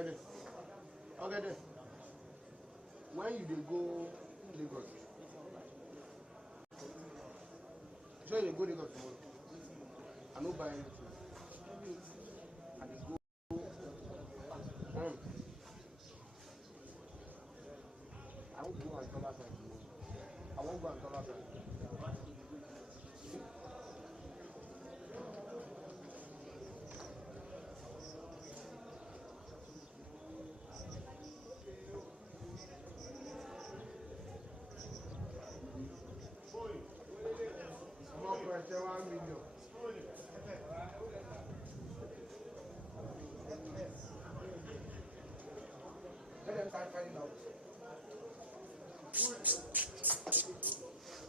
Okay. Okay. When you go Lagos, so you go Lagos tomorrow. I no buy anything. I just go. I won't go and dollar sign tomorrow. I won't go and dollar sign.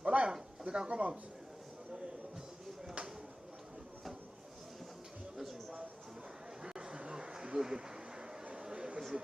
Olaya, they can come out. Let's go. Go. Let's go.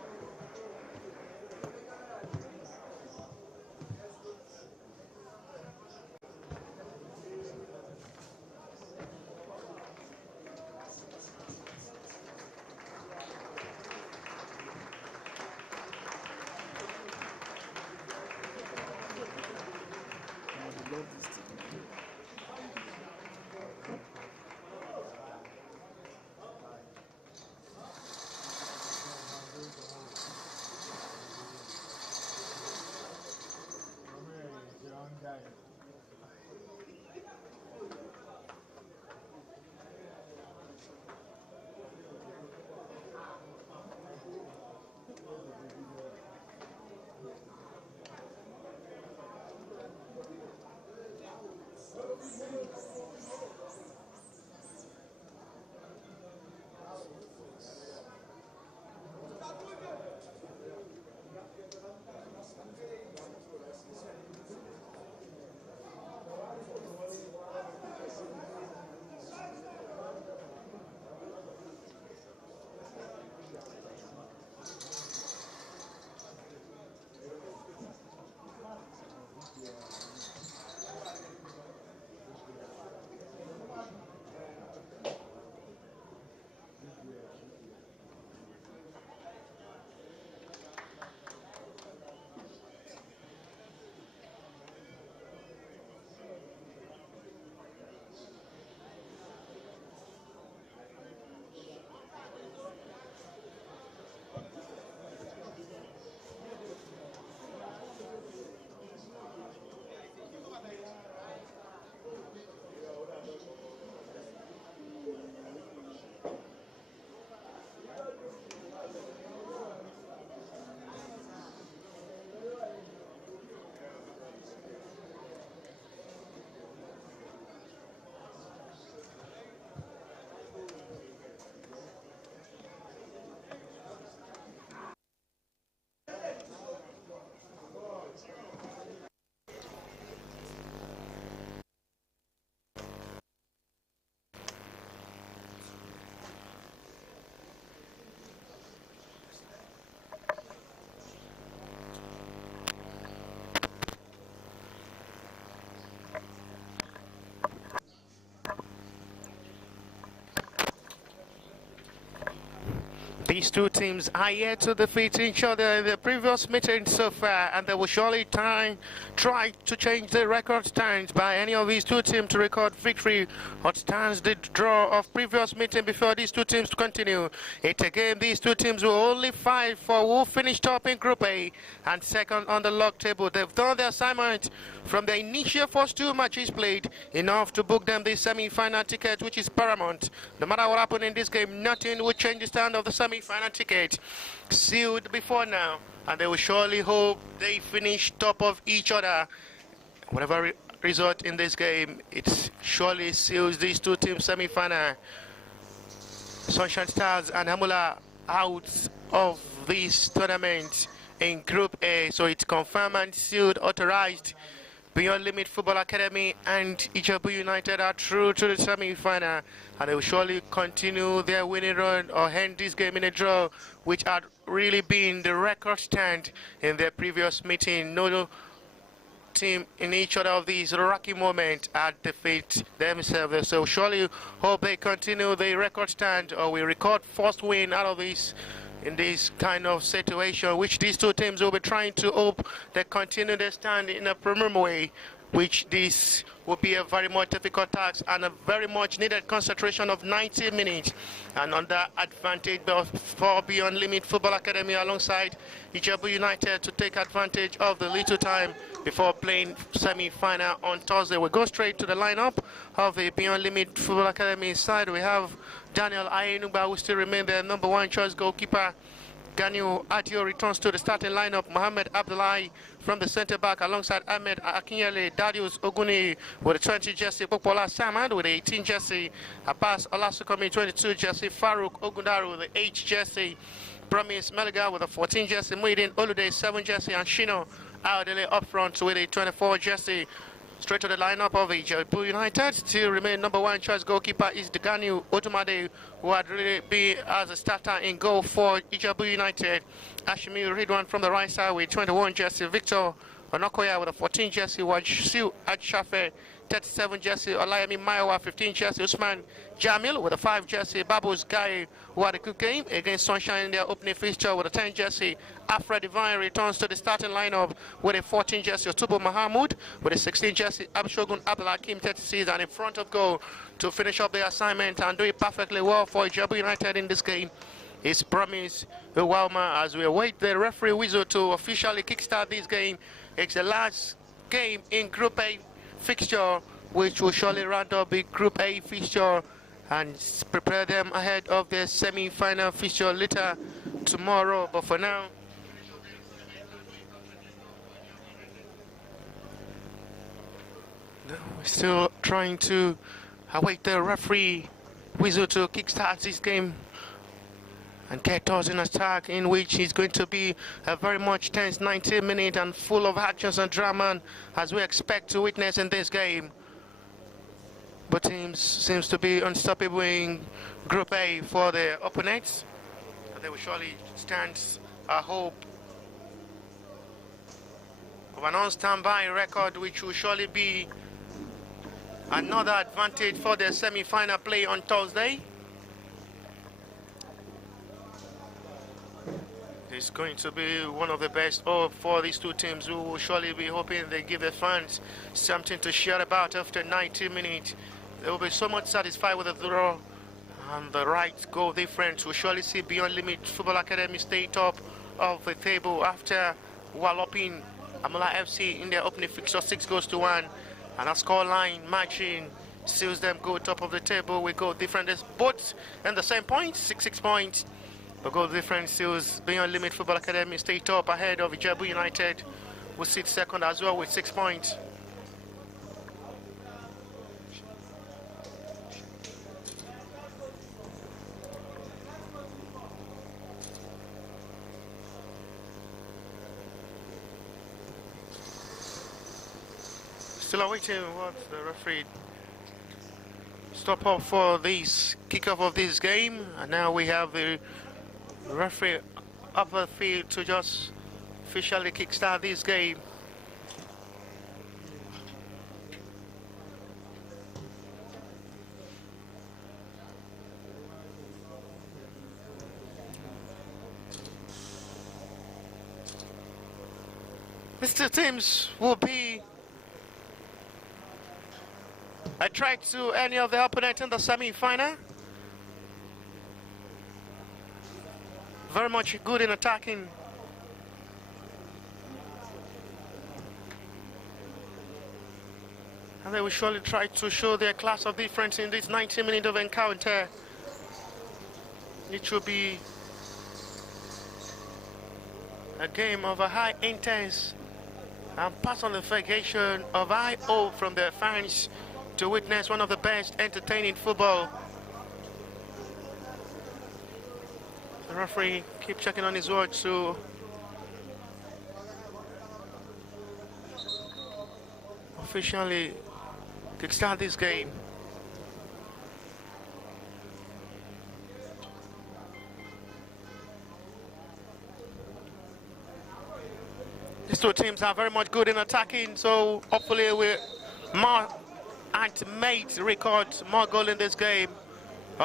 These two teams are yet to defeat each other in the previous meeting so far, and they will surely try to change the record stands by any of these two teams to record victory or stands the draw of previous meeting before these two teams continue. It again, these two teams will only fight for who finished top in Group A and second on the log table. They've done their assignment from the initial first two matches played, enough to book them the semi-final ticket, which is paramount. No matter what happened in this game, nothing will change the stand of the semi-final ticket. Sealed before now, and they will surely hope they finish top of each other. Whatever result in this game, it surely seals these two teams semi-final. Sunshine Stars and Hamula out of this tournament in Group A, so it's confirmed and sealed, authorized. Beyond Limit Football Academy and IJEBU United are through to the semi-final, and they will surely continue their winning run or end this game in a draw, which had really been the record stand in their previous meeting. No team in each other of these rocky moments had defeated themselves, so surely hope they continue the record stand or we record first win out of this in this kind of situation, which these two teams will be trying to hope they continue their stand in a premier way, which this will be a very much difficult task and a very much needed concentration of 90 minutes. And on that advantage for Beyond Limit Football Academy alongside IJEBU United to take advantage of the little time before playing semi-final on Thursday. We go straight to the lineup of the Beyond Limit Football Academy side. We have Daniel Ayenuba, who still remains their #1 choice goalkeeper. Ganyu Adio returns to the starting lineup. Mohamed Abdullahi from the centre back alongside Ahmed Akinyele, Darius Oguni with a 20 jersey, Popola Samad with a 18 jersey, Abbas Olasukomi 22 jersey, Farouk Ogundaru with the 8 jersey, Promise Meliga with a 14 jersey, Muhyiddin Olude 7 jersey, and Shino Aodele up front with a 24 jersey. Straight to the lineup of IJEBU United. Still remain #1 choice goalkeeper is Deganu Otumade, who had really been as a starter in goal for IJEBU United. Ashimi Ridwan from the right side with 21 jersey, Victor Onokoya with a 14 jersey, Wajsiu Adshafe 37 jersey, Olayemi Maiwa 15 jersey, Usman Jamil with a 5 jersey, Babus Guy, who had a good game against Sunshine in their opening fixture with a 10 jersey. Afra Divine returns to the starting lineup with a 14 jersey, Otubo Mahamud with a 16 jersey, Abshogun Abdulhakim 36, and in front of goal to finish up the assignment and do it perfectly well for IJEBU United in this game is Promise Uwalma, as we await the referee whistle to officially kickstart this game. It's the last game in Group A fixture, which will surely round up the Group A fixture and prepare them ahead of the semi-final fixture later tomorrow. But for now, we're still trying to await the referee whistle to kickstart this game and get us in attack, in which is going to be a very much tense 90 minutes and full of actions and drama as we expect to witness in this game. Both teams seems to be unstoppable in Group A for the opponents. They will surely stand a hope of an on-standby record, which will surely be another advantage for the semi-final play on Thursday. It's going to be one of the best for these two teams, who will surely be hoping they give the fans something to share about after 90 minutes. They will be so much satisfied with the draw, and the right goal difference will surely see Beyond Limit Football Academy stay top of the table after walloping Amala FC in their opening fixture 6-1, and a scoreline matching seals them go top of the table with goal difference both in the same point, 6 points. The goal difference seals Beyond Limit Football Academy stay top ahead of IJEBU United, who sit second as well with 6 points. Still awaiting what the referee stop up for this kickoff of this game, and now we have the referee up the field to just officially kickstart this game. These two teams will be a threat to any of the opponents in the semi-final. Very much good in attacking. And they will surely try to show their class of difference in this 90 minutes of encounter. It will be a game of a high intense and personification of high hope from the fans to witness one of the best entertaining football. The referee keeps checking on his watch to officially kickstart this game. These two teams are very much good in attacking, so hopefully we're more ultimate record more goal in this game.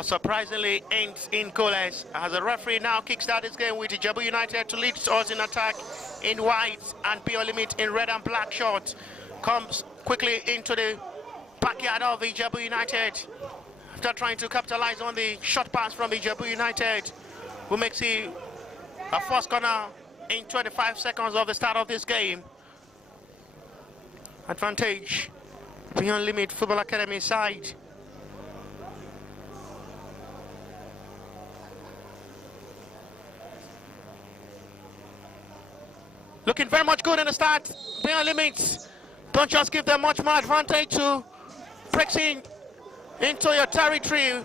surprisingly ends in goalless as the referee now kicks out this game with IJEBU United to lead us in attack in white and Beyond Limit in red and black shorts. Comes quickly into the backyard of IJEBU United after trying to capitalize on the short pass from IJEBU United, who makes it a first corner in 25 seconds of the start of this game. Advantage Beyond Limit Football Academy side. Looking very much good in the start. Beyond Limits, don't just give them much more advantage to breaks into your territory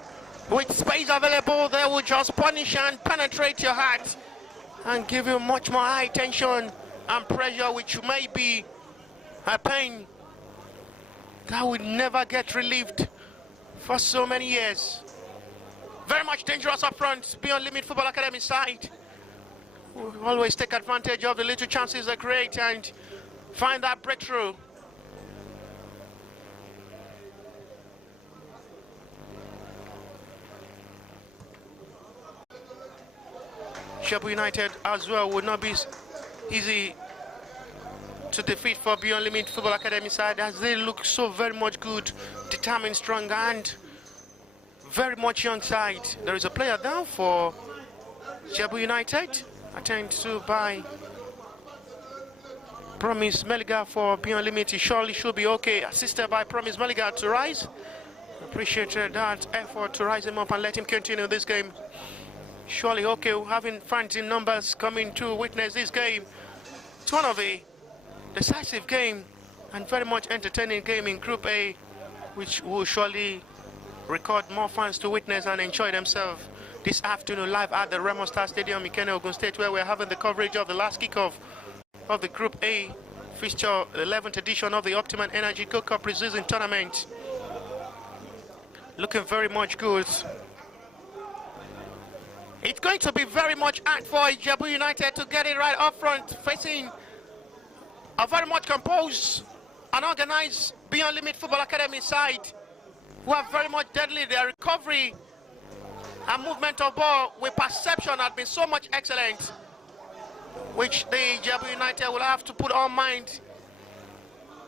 with space available. They will just punish and penetrate your heart and give you much more high tension and pressure, which may be a pain that will never get relieved for so many years. Very much dangerous up front, Beyond Limit Football Academy side. We'll always take advantage of the little chances they create and find that breakthrough. IJEBU United as well would not be easy to defeat for Beyond Limit Football Academy side, as they look so very much good, determined, strong, and very much young side. There is a player down for IJEBU United, attended to by Promise Meliga for Beyond Limit. He surely should be okay, assisted by Promise Meliga to rise. Appreciated that effort to rise him up and let him continue this game. Surely okay, having fans in numbers coming to witness this game. It's one of the decisive game and very much entertaining game in Group A, which will surely record more fans to witness and enjoy themselves this afternoon live at the Remo Star Stadium in Kenya, Ogun State, where we're having the coverage of the last kickoff of the Group A fixture, the 11th edition of the OPTIMA Energy Kickoff preseason tournament. Looking very much good. It's going to be very much hard for IJEBU United to get it right up front, facing a very much composed and organized Beyond Limit Football Academy side, who are very much deadly. Their recovery and movement of ball with perception has been so much excellent, which the IJEBU United will have to put on mind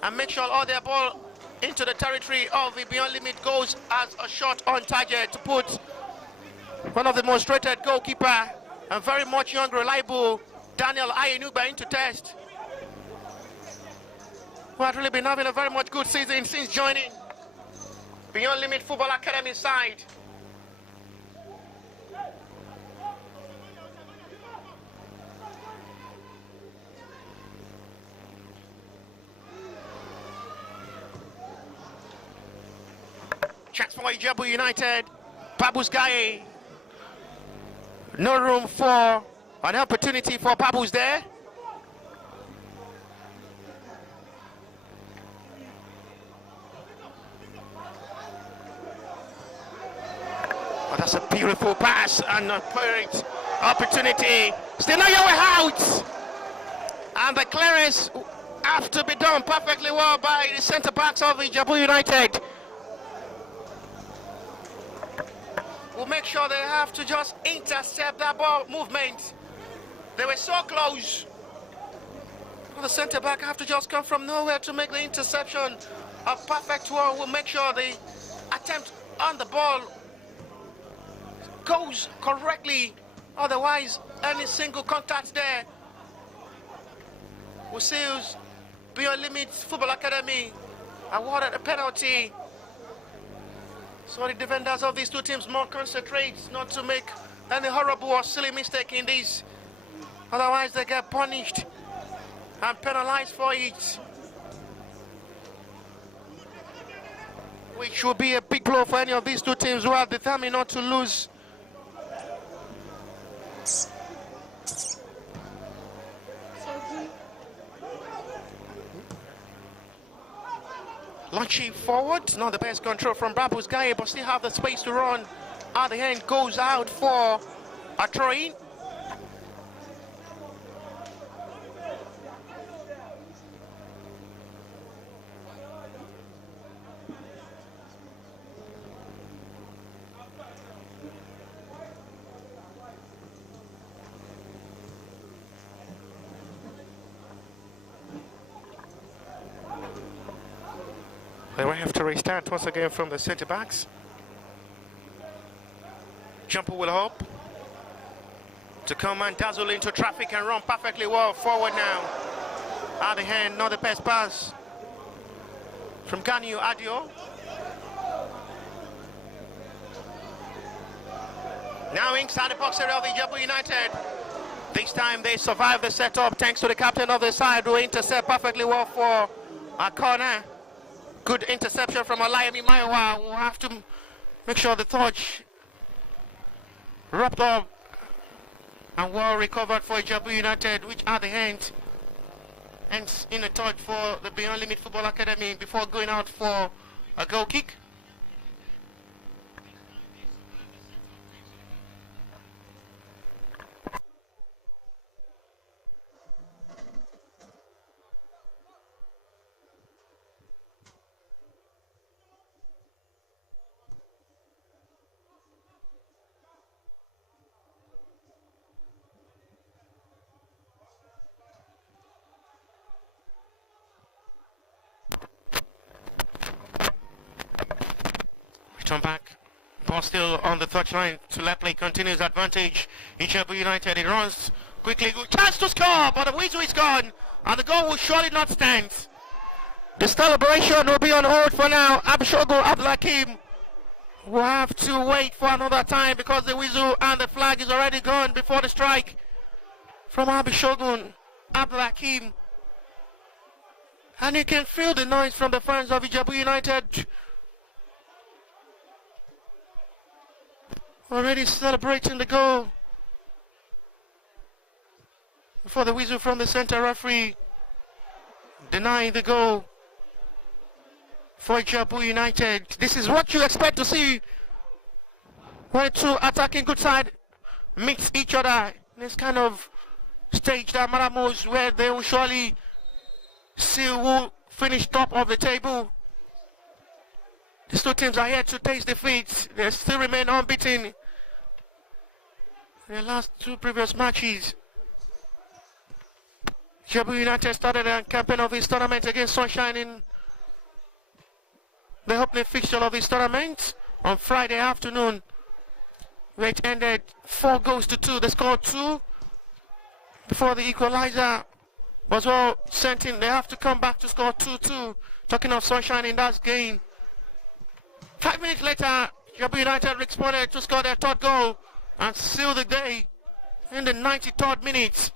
and make sure all their ball into the territory of the Beyond Limit goes as a shot on target to put one of the most rated goalkeeper and very much young, reliable Daniel Ayenuba into test, who has really been having a very much good season since joining Beyond Limit Football Academy side. Chance for IJEBU United. Babus Gaye. No room for an opportunity for Babus there. Oh, that's a beautiful pass and a perfect opportunity. Still not yet out. And the clearance have to be done perfectly well by the centre backs of IJEBU United. Will make sure they have to just intercept that ball movement. They were so close. The centre back have to just come from nowhere to make the interception. A perfect one will make sure the attempt on the ball goes correctly. Otherwise, any single contact there will see Beyond Limit Football Academy awarded a penalty. So the defenders of these two teams more concentrate not to make any horrible or silly mistake in this. Otherwise they get punished and penalized for it, which will be a big blow for any of these two teams who are determined not to lose. Launching forward, not the best control from Babus Gaye, but still have the space to run. At the end goes out for a throw-in. They will have to restart once again from the centre backs. Jumper will hope to come and dazzle into traffic and run perfectly well forward now. At the hand, not the best pass from Ganyu Adio. Now inside the box area of IJEBU United. This time they survive the setup thanks to the captain of the side who intercept perfectly well for a corner. Good interception from Alayemi Maiwa. We'll have to make sure the touch wrapped up and well recovered for IJEBU United, which are the hand. Hence in a touch for the Beyond Limit Football Academy before going out for a goal kick. Return back. Ball still on the touchline. Tulepley continues advantage. IJEBU United. It runs quickly. Good chance to score, but the whistle is gone, and the goal will surely not stand. The celebration will be on hold for now. Abishogun Abdulhakeem will have to wait for another time because the whistle and the flag is already gone before the strike from Abishogun Abdulhakeem. And you can feel the noise from the fans of IJEBU United. Already celebrating the goal before the whistle from the center referee denying the goal for IJEBU United. This is what you expect to see when two attacking good side mix each other in this kind of stage that Maramos, where they will surely see who will finish top of the table. These two teams are here to taste defeat. They still remain unbeaten in their last two previous matches. IJEBU United started a campaign of this tournament against Sunshine in the opening fixture of this tournament on Friday afternoon, where it ended 4-2. They scored 2 before the equalizer was well sent in. They have to come back to score 2-2. Talking of Sunshine in that game. 5 minutes later, IJEBU United responded to score their third goal and seal the day in the 93rd minute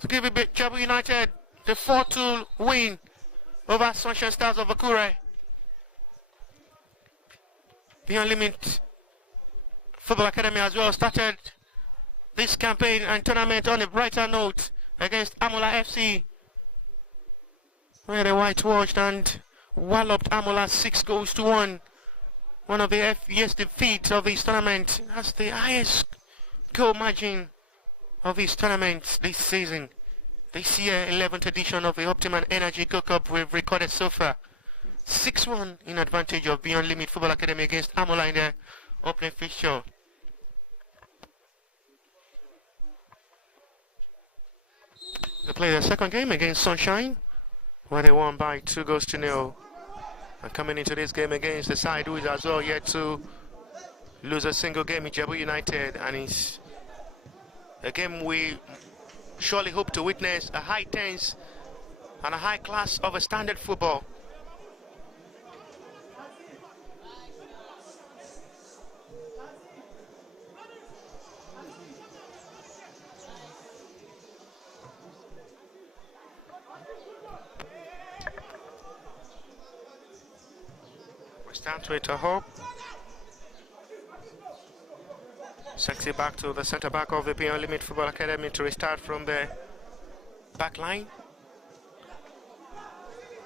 to give IJEBU United the 4-2 win over Sunshine Stars of Akure. Beyond Limit Football Academy as well started this campaign and tournament on a brighter note against Amola FC, where they whitewashed and walloped Amola 6-1. One of the FBS defeats of this tournament. That's the highest goal margin of this tournament this season. This year, 11th edition of the OPTIMA Energy Kickoff we've recorded so far. 6-1 in advantage of Beyond Limit Football Academy against Amola in the opening fixture. They play their second game against Sunshine, where they won by 2-0. And coming into this game against the side who is as well yet to lose a single game, IJEBU United, and it's a game we surely hope to witness a high tense and a high class of a standard football. We stand to it, I hope. Sexy back to the centre back of the Beyond Limit Football Academy to restart from the back line.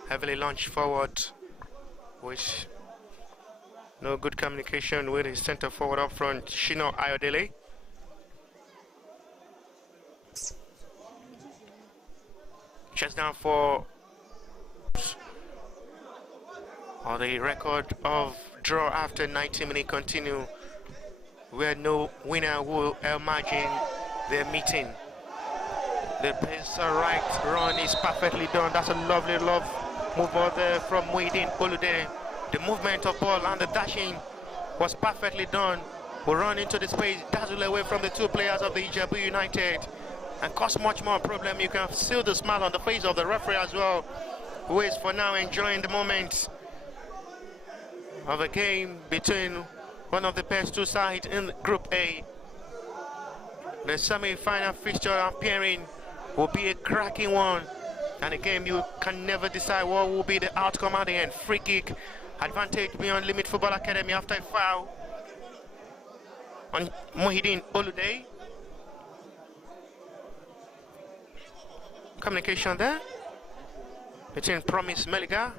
Heavily launched forward with no good communication with his centre forward up front, Shino Ayodele. Chest down for the record of draw after 90-minute continue, where no winner will imagine their meeting. The pace right run is perfectly done. That's a lovely move on there from Muhyiddin Olude. The movement of ball and the dashing was perfectly done. Will run into the space, dazzle away from the two players of the IJEBU United and cause much more problem. You can see the smile on the face of the referee as well, who is for now enjoying the moment of a game between one of the best two sides in Group A. The semi-final fixture appearing will be a cracking one, and a game you can never decide what will be the outcome at the end. Free kick, advantage beyond Limit Football Academy after a foul on Muhyiddin Olude. Communication there between Promise Meliga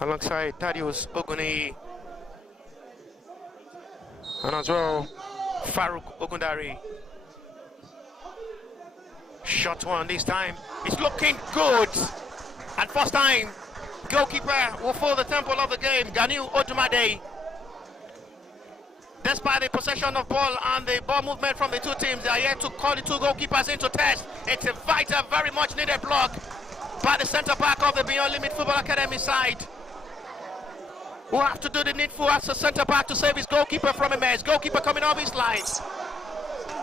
alongside Thaddeus Oguni, and as well Farouk Ogundari. Shot one this time. It's looking good. And first time, goalkeeper will fill the temple of the game, Ganiu Odumade. Despite the possession of ball and the ball movement from the two teams, they are yet to call the two goalkeepers into test. It's a vital, very much needed block by the centre back of the Beyond Limit Football Academy side, who have to do the needful as a centre back to save his goalkeeper from a mess. Goalkeeper coming off his line.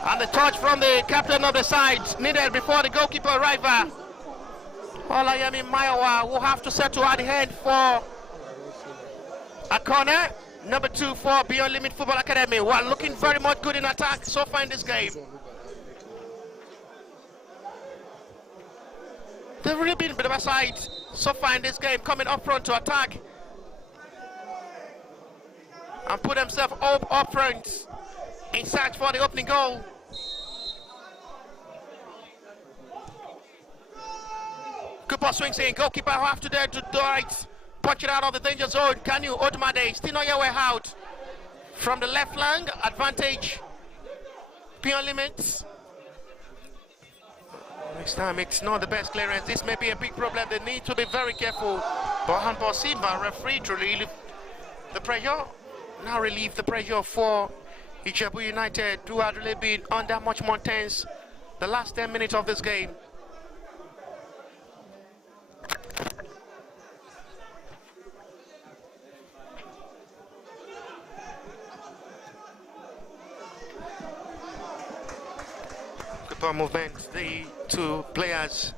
And the touch from the captain of the side needed before the goalkeeper arrival. Olayemi Mayowa will have to settle at the head for a corner. Number 2 for Beyond Limit Football Academy, who are looking very much good in attack so far in this game. They've really been a bit of a side so far in this game, coming up front to attack and put themselves up front in search for the opening goal. Cooper swings in, goalkeeper who have to dare to do it. Punch it out of the danger zone. Ganiu Odumade still not your way out. From the left flank, advantage Beyond Limits. Next time it's not the best clearance. This may be a big problem. They need to be very careful. But handball Silva, referee, to relieve the pressure. Now relieve the pressure for IJEBU United, who had really been under much more tense the last 10 minutes of this game. Good movement. The two players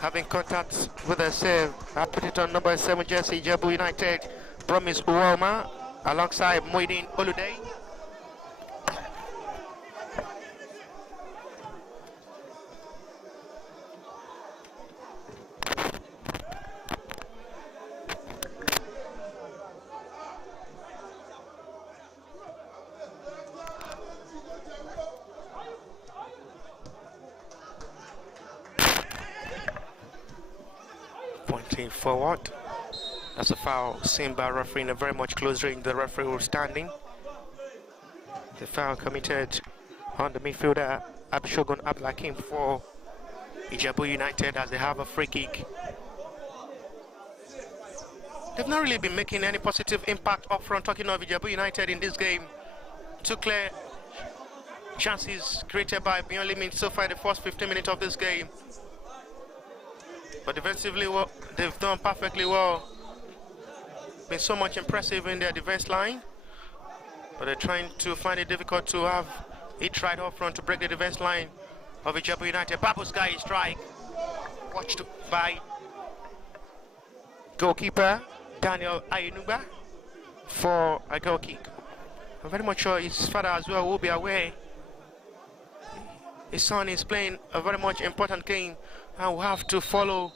having contact with the save. I put it on number 7 jersey, IJEBU United, Promise Uwoma, alongside Muhyiddin Olude. Pointing forward. That's a foul seen by referee in a very much close range. The referee was standing. The foul committed on the midfielder Abishogun Abdulhakim for IJEBU United as they have a free kick. They've not really been making any positive impact up front, talking of IJEBU United in this game. Two clear chances created by Beyond Limits so far in the first 15 minutes of this game. But defensively, well, they've done perfectly well. Been so much impressive in their defense line. But they're trying to find it difficult to have it right up front to break the defense line of IJEBU United. Babu's guy strike. Watched by goalkeeper Daniel Ayenuba for a goal kick. I'm very much sure his father as well will be aware. His son is playing a very much important game and will have to follow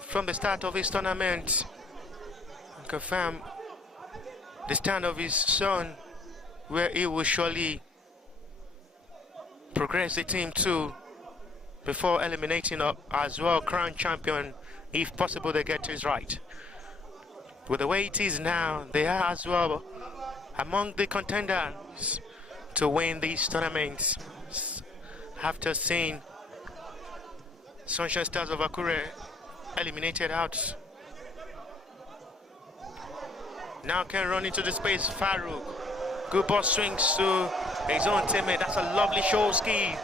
from the start of this tournament and confirm the stand of his son, where he will surely progress the team to before eliminating as well crown champion, if possible they get his right. With the way it is now, they are as well among the contenders to win these tournaments after seeing Sunshine Stars of Akure eliminated out. Now can run into the space, Farouk. Good ball swings to his own teammate. That's a lovely show ski.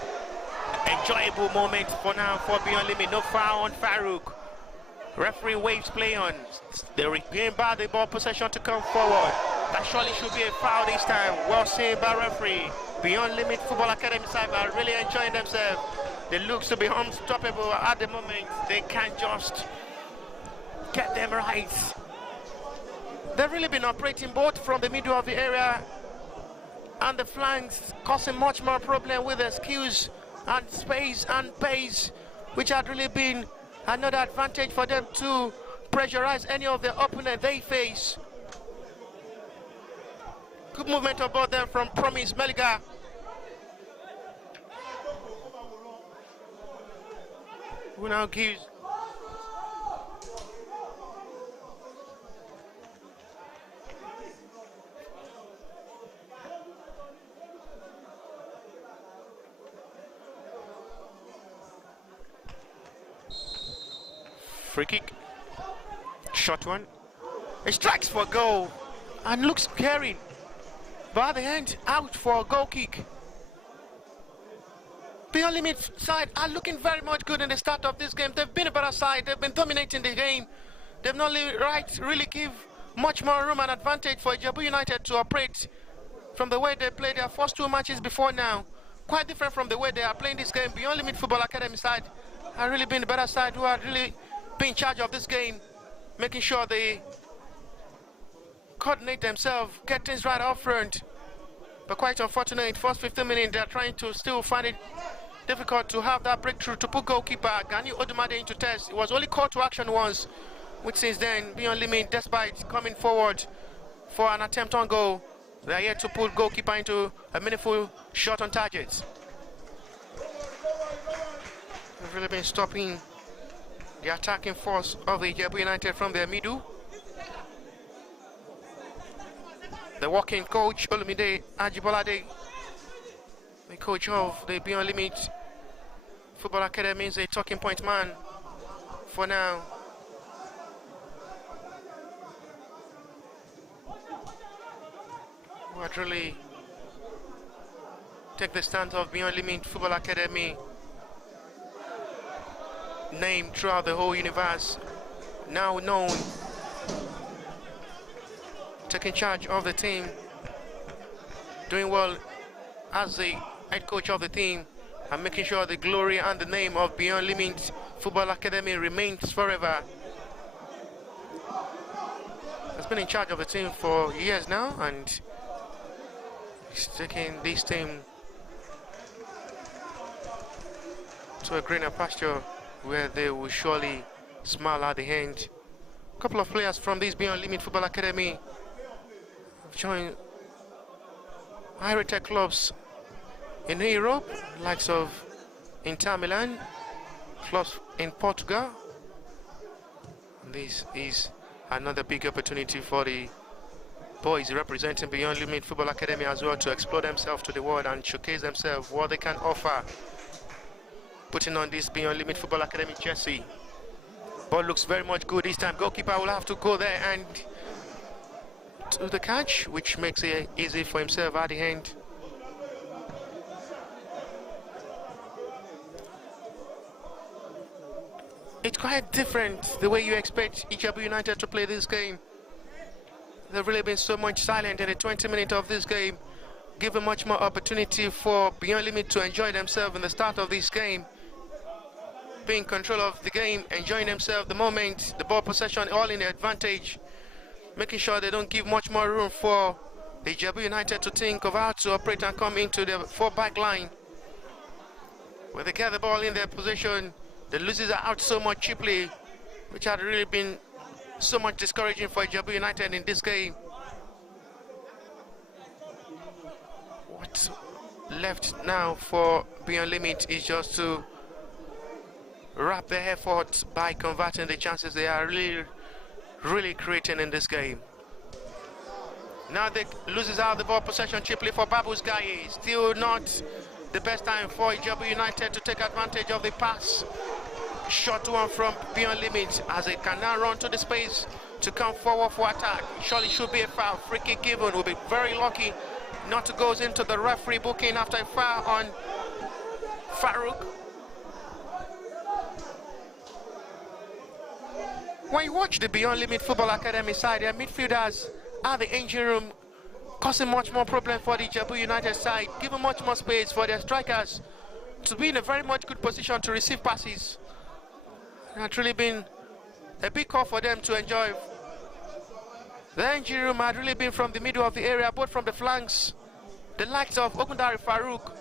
Enjoyable moment for now for Beyond Limit. No foul on Farouk. Referee waves play on. They regain back the ball possession to come forward. That surely should be a foul this time. Well seen by referee. Beyond Limit Football Academy side are really enjoying themselves. They look to be unstoppable at the moment. They can't just get them right. They've really been operating both from the middle of the area and the flanks, causing much more problem with their skills and space and pace, which had really been another advantage for them to pressurize any of the opponent they face. Good movement about them from Promise Meliga. Who now gives free kick, short one, he strikes for a goal and looks scary, but at the end out for a goal kick. Beyond Limit side are looking very much good in the start of this game. They've been a better side, they've been dominating the game. They've not really give much more room and advantage for IJEBU United to operate from the way they played their first two matches before now. Quite different from the way they are playing this game. Beyond Limit Football Academy side are really been the better side, who are really been in charge of this game, making sure they coordinate themselves, get things right up front. But quite unfortunate, first 15 minutes, they're trying to still find it difficult to have that breakthrough to put goalkeeper Gani Odumade into test. It was only called to action once, which since then, Beyond Limit, despite coming forward for an attempt on goal, they are yet to put goalkeeper into a meaningful shot on target. They've really been stopping the attacking force of the IJEBU United from their middle. The working coach, Olumide Ajibolade, the coach of the Beyond Limit Football Academy, is a talking point man for now. Would really take the stand of Beyond Limit Football Academy name throughout the whole universe, now known, taking charge of the team, doing well as the head coach of the team, and making sure the glory and the name of Beyond Limit Football Academy remains forever. He's been in charge of the team for years now, and he's taking this team to a greener pasture where they will surely smile at the end. A couple of players from this Beyond Limit Football Academy have joined high-rated clubs in Europe, likes of Inter Milan, clubs in Portugal. This is another big opportunity for the boys representing Beyond Limit Football Academy as well to explore themselves to the world and showcase themselves, what they can offer, putting on this Beyond Limit Football Academy jersey. Ball looks very much good this time. Goalkeeper will have to go there and to the catch, which makes it easy for himself at the end. It's quite different the way you expect IJEBU United to play this game. They've really been so much silent in the 20 minutes of this game, giving much more opportunity for Beyond Limit to enjoy themselves in the start of this game, being in control of the game, enjoying themselves the moment, the ball possession all in their advantage, making sure they don't give much more room for the IJEBU United to think of how to operate and come into the four-back line. When they get the ball in their position, the losers are out so much cheaply, which had really been so much discouraging for IJEBU United in this game. What's left now for Beyond Limit is just to wrap their efforts by converting the chances they are really creating in this game. Now they loses out the ball possession cheaply for Babus Gaye. Still not the best time for IJEBU United to take advantage of the pass. Short one from Beyond Limit as it can now run to the space to come forward for attack. Surely should be a foul. Free kick given. Will be very lucky not to go into the referee booking after a foul on Farouk. When you watch the Beyond Limit Football Academy side, their midfielders are the engine room, causing much more problem for the IJEBU United side, giving much more space for their strikers to be in a very much good position to receive passes. It had really been a big call for them to enjoy. The engine room had really been from the middle of the area, both from the flanks. The likes of Ogundari Farouk,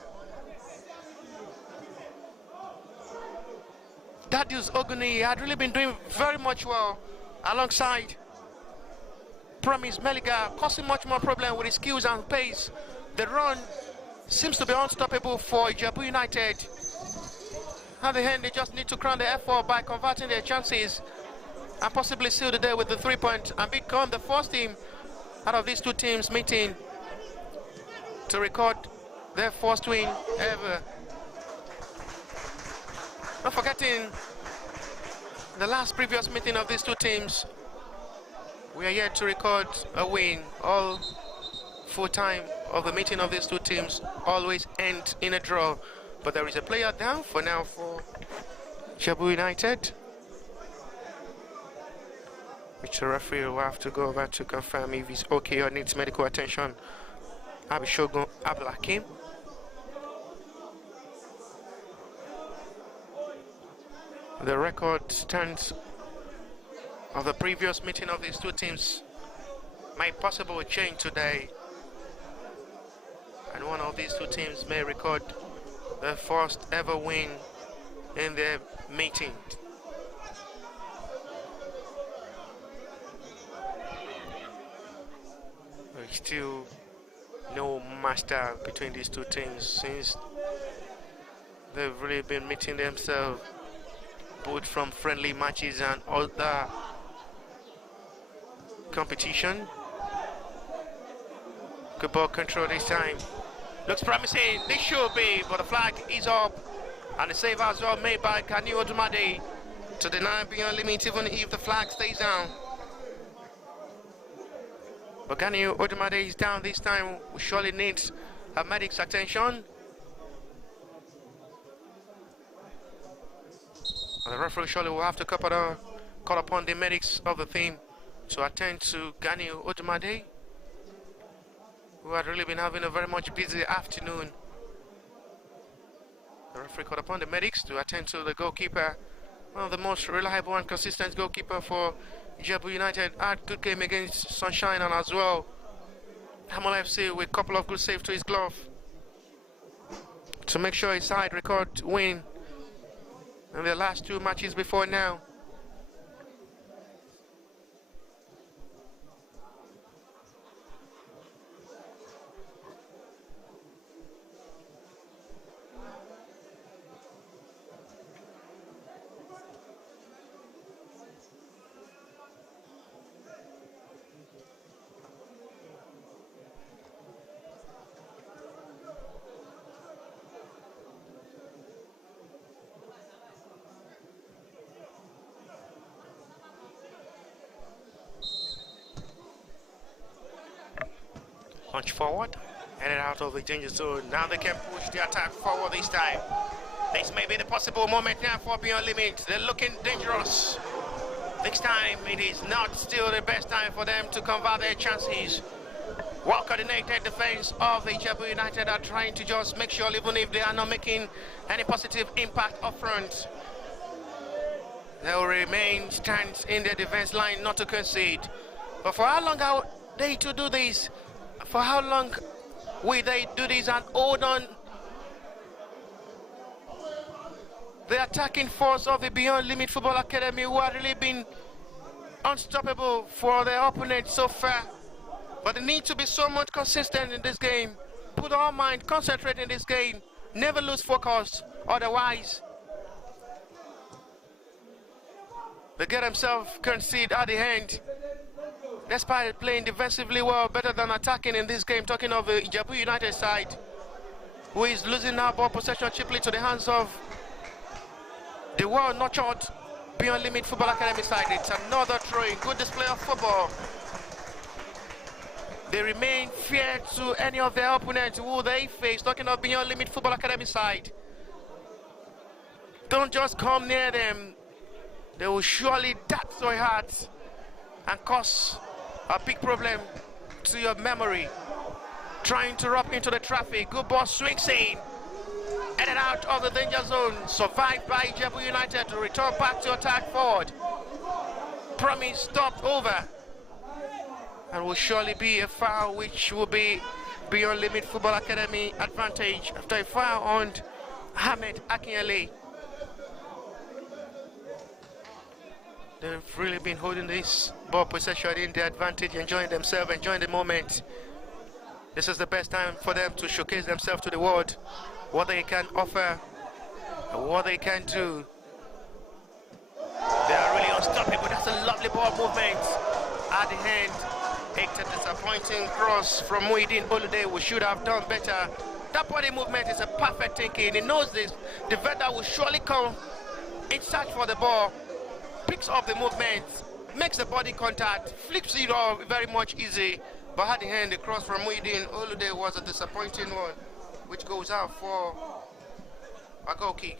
Dadius Oguni had really been doing very much well alongside Promise Meliga, causing much more problem with his skills and pace. The run seems to be unstoppable for IJEBU United. At the end, they just need to crown the effort by converting their chances and possibly seal the day with the 3 point and become the first team out of these two teams meeting to record their first win ever. Not forgetting the last previous meeting of these two teams, we are yet to record a win. All full time of the meeting of these two teams always end in a draw, but there is a player down for now for IJEBU United, which the referee will have to go over to confirm if he's okay or needs medical attention. Abishogun Abdulhakim. The record stands of the previous meeting of these two teams might possibly change today, and one of these two teams may record their first ever win in their meeting. There's still no master between these two teams since they've really been meeting themselves both from friendly matches and other competition. Good ball control this time. Looks promising. This should be, but the flag is up, and the save as well made by Kani Odumade to deny Beyond Limit even if the flag stays down. But Kani Odumade is down this time. We surely need a medic's attention. And the referee surely will have to call upon the medics of the team to attend to Gani Odumade, who had really been having a very much busy afternoon. The referee called upon the medics to attend to the goalkeeper, one of the most reliable and consistent goalkeeper for IJEBU United. Had good game against Sunshine, and as well Hamal FC with a couple of good saves to his glove to make sure his side record win in the last two matches before now. Punch forward, headed out of the danger zone. Now they can push the attack forward this time. This may be the possible moment now for Beyond Limit. They're looking dangerous. This time it is not still the best time for them to convert their chances. Well-coordinated defense of the IJEBU United are trying to just make sure, even if they are not making any positive impact up front, they will remain stands in their defense line not to concede. But for how long are they to do this? For how long will they do this and hold on the attacking force of the Beyond Limit Football Academy, who have really been unstoppable for their opponents so far? But they need to be so much consistent in this game. Put our mind, concentrate in this game, never lose focus, otherwise they get themselves conceded at the end. Despite playing defensively well, better than attacking in this game, talking of the IJEBU United side, who is losing now ball possession cheaply to the hands of the well-nurtured Beyond Limit Football Academy side. It's another throw-in, good display of football. They remain fair to any of their opponents who they face, talking of Beyond Limit Football Academy side. Don't just come near them. They will surely dart so hard and cause a big problem to your memory. Trying to rub into the traffic. Good ball swings in. In and out of the danger zone. Survived by IJEBU United to return back to attack forward. Promise stopped over. And will surely be a foul which will be beyond limit Football Academy advantage after a foul on Ahmed Akinyele. They've really been holding this ball possession in their advantage, enjoying themselves, enjoying the moment. This is the best time for them to showcase themselves to the world, what they can offer, what they can do. They are really unstoppable. That's a lovely ball movement at the end. A disappointing cross from Muhyiddin Olude. We should have done better. That body movement is a perfect thinking. He knows this. The defender will surely come in search for the ball, picks up the movement, makes the body contact, flips it off very much easy. But at the end, the cross from Muhyiddin Olude was a disappointing one, which goes out for a goal kick.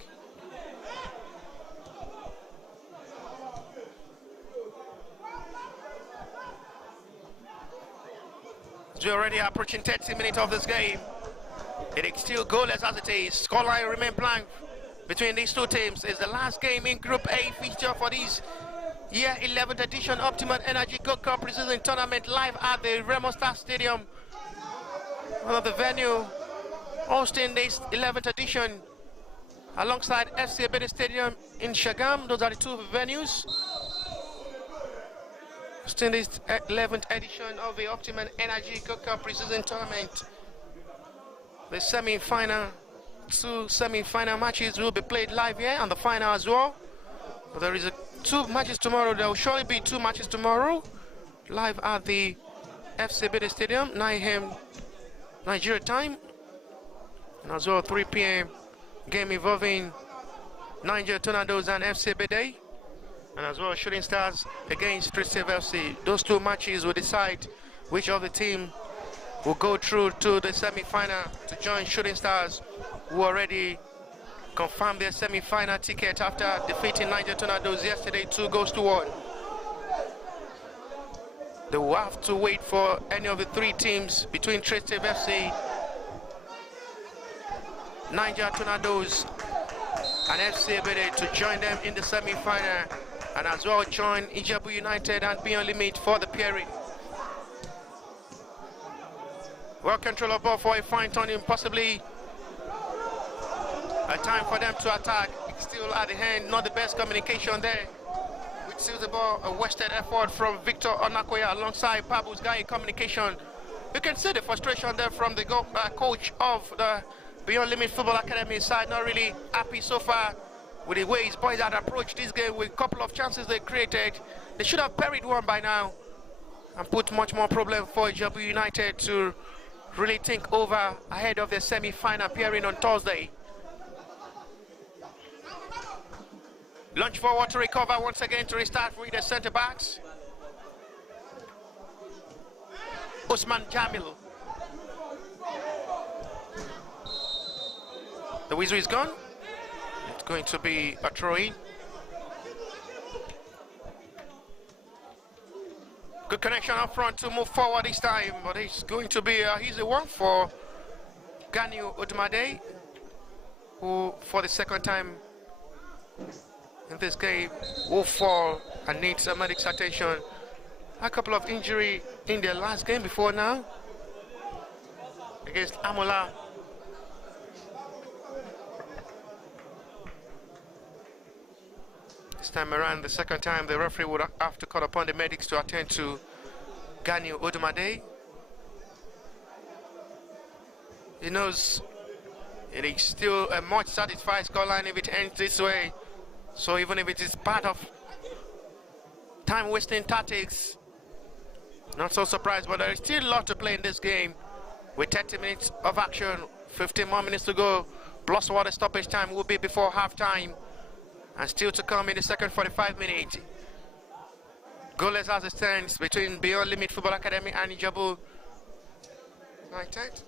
We're already approaching 30 minutes of this game. It is still goalless as it is. Scoreline remain blank between these two teams. It's the last game in Group A fixture for this year 11th edition Optima Energy Kickoff preseason tournament live at the Remo Star Stadium, one of the venue hosting this 11th edition, alongside FC Abede Stadium in Shagam. Those are the two venues hosting this 11th edition of the Optima Energy Kickoff preseason tournament. The semi-final, two semi-final matches will be played live here, and the final as well. But there is two matches tomorrow. There will surely be two matches tomorrow, live at the FC Abede Stadium, 9 AM Nigeria time, and as well 3 PM game involving Nigeria Tornadoes and FC Abede, and as well Shooting Stars against Decisive FC. Those two matches will decide which of the team will go through to the semi-final to join Shooting Stars, who already confirmed their semi-final ticket after defeating Nigeria Tornadoes yesterday 2-1. They will have to wait for any of the three teams between Decisive FC, Nigeria Tornadoes and FC Abede to join them in the semi-final, and as well join IJEBU United and Beyond Limit for the pairing. Well control of ball for a fine turning, possibly a time for them to attack. It's still at the hand, not the best communication there. Which seals the ball, a wasted effort from Victor Onakoya alongside Pabu's guy in communication. You can see the frustration there from the coach of the Beyond Limit Football Academy side, not really happy so far with the way his boys had approached this game with a couple of chances they created. They should have buried one by now and put much more problem for IJEBU United to really think over ahead of the semi-final appearing on Thursday. Launch forward to recover once again to restart with the centre backs. Usman Jamil. The whistle is gone. It's going to be a throw-in. Good connection up front to move forward this time, but it's going to be an easy one for Ganiu Odumade, who for the second time in this game will fall and needs some medic's attention. A couple of injury in their last game before now against Amola. This time around, the second time, the referee would have to call upon the medics to attend to Ganiu Odumade. He knows it is still a much satisfied scoreline if it ends this way. So even if it is part of time-wasting tactics, not so surprised, but there is still a lot to play in this game. With 30 minutes of action, 15 more minutes to go, plus what the stoppage time will be before half-time, and still to come in the second 45 minutes. Goalless as it stands between Beyond Limit Football Academy and IJEBU United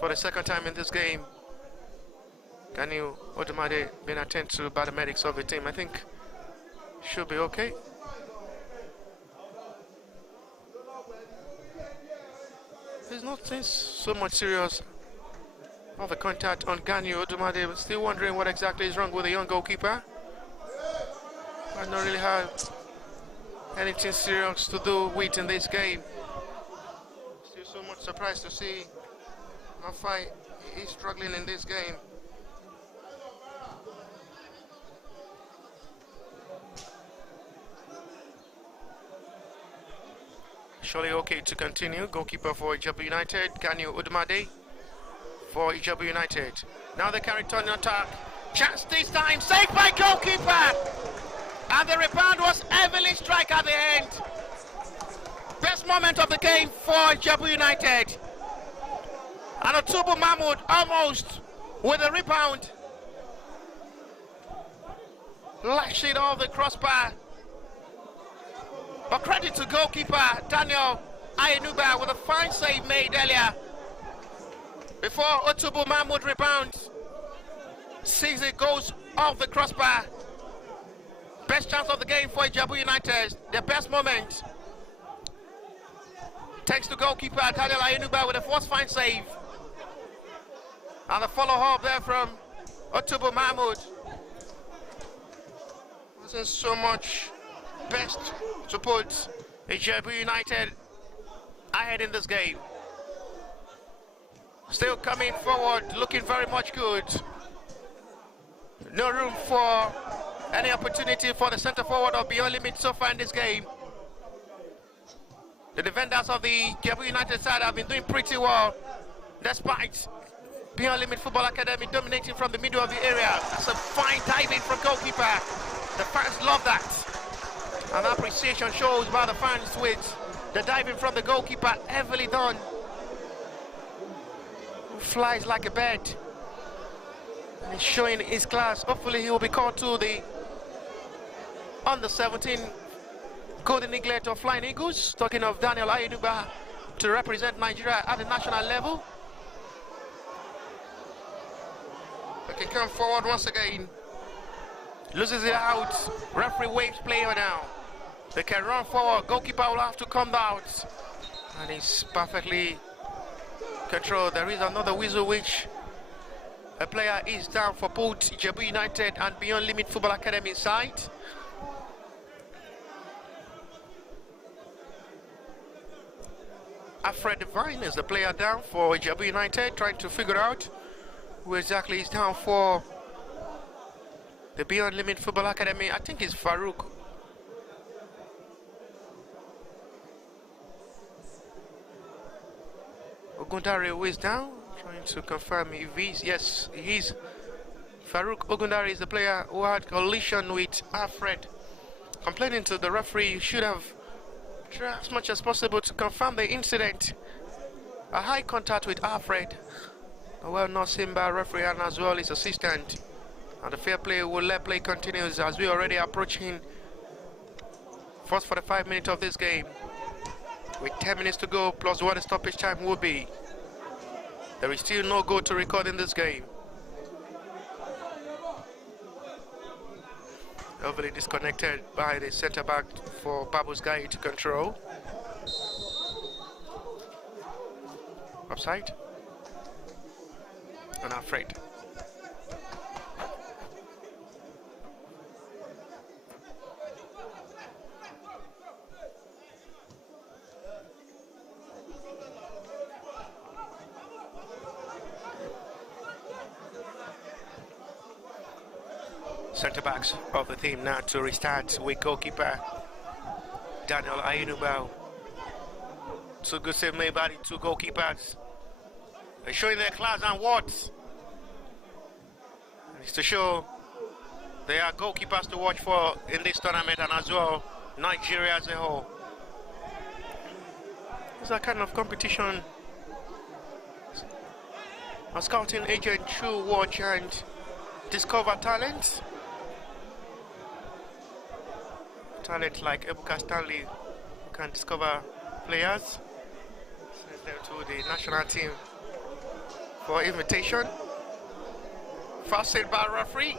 for the second time in this game. Daniel Odumade being attended to by the medics of the team. I think should be okay. There's nothing so much serious of a contact on Daniel Odumade. But still wondering what exactly is wrong with the young goalkeeper. I don't really have anything serious to do with in this game. Still so much surprised to see how far he's struggling in this game. Surely okay to continue. Goalkeeper for IJEBU United, Daniel Odumade for IJEBU United. Now they can return the attack. Chance this time, saved by goalkeeper! And the rebound was heavily struck at the end. Best moment of the game for IJEBU United. And Otubu Mahmood almost with a rebound. Lashed it off the crossbar. But credit to goalkeeper Daniel Ayenuba with a fine save made earlier. Before Otubu Mahmood rebounds. Sees it goes off the crossbar. Best chance of the game for IJEBU United. Their best moment. Thanks to goalkeeper Daniel Ayenuba with a first fine save. And the follow-up there from Otubu Mahmood. Wasn't so much best to put IJEBU United ahead in this game. Still coming forward, looking very much good. No room for any opportunity for the centre forward of Beyond Limit so far in this game. The defenders of the IJEBU United side have been doing pretty well, despite Beyond Limit Football Academy dominating from the middle of the area. That's a fine diving from goalkeeper. The fans love that. And appreciation shows by the fans with the diving from the goalkeeper, heavily done. Flies like a bird. And he's showing his class. Hopefully he will be called to the under-17 Golden Eaglet of Flying Eagles. Talking of Daniel Ayenuba to represent Nigeria at the national level. They can come forward once again. Loses it out. Referee waves player now. They can run forward. Goalkeeper will have to come out. And he's perfectly controlled. There is another whistle which a player is down for both IJEBU United and Beyond Limit Football Academy side. Alfred Devine is the player down for IJEBU United, trying to figure out who exactly is down for the Beyond Limit Football Academy. I think it's Farouk. Ogundare who is down, trying to confirm if he's, yes, he's Farouk Ogundare is the player who had collision with Alfred. Complaining to the referee, you should have tried as much as possible to confirm the incident. A high contact with Alfred. A well not seen by referee and as well his assistant. And the fair play will let play continues as we already approaching first 45 minutes of this game. With 10 minutes to go plus what the stoppage time will be. There is still no goal to record in this game. Overly disconnected by the centre back for Babus Guy to control. Offside. And Alfred. Centre backs of the team now to restart with goalkeeper Daniel Ayenuba. Two good save made by the two goalkeepers. They're showing their class and what? It's to show they are goalkeepers to watch for in this tournament and as well Nigeria as a whole. It's a kind of competition a scouting agent should watch and discover talent. Talent like Ebuka Stanley can discover players. Send them to the national team for invitation. First hit by referee.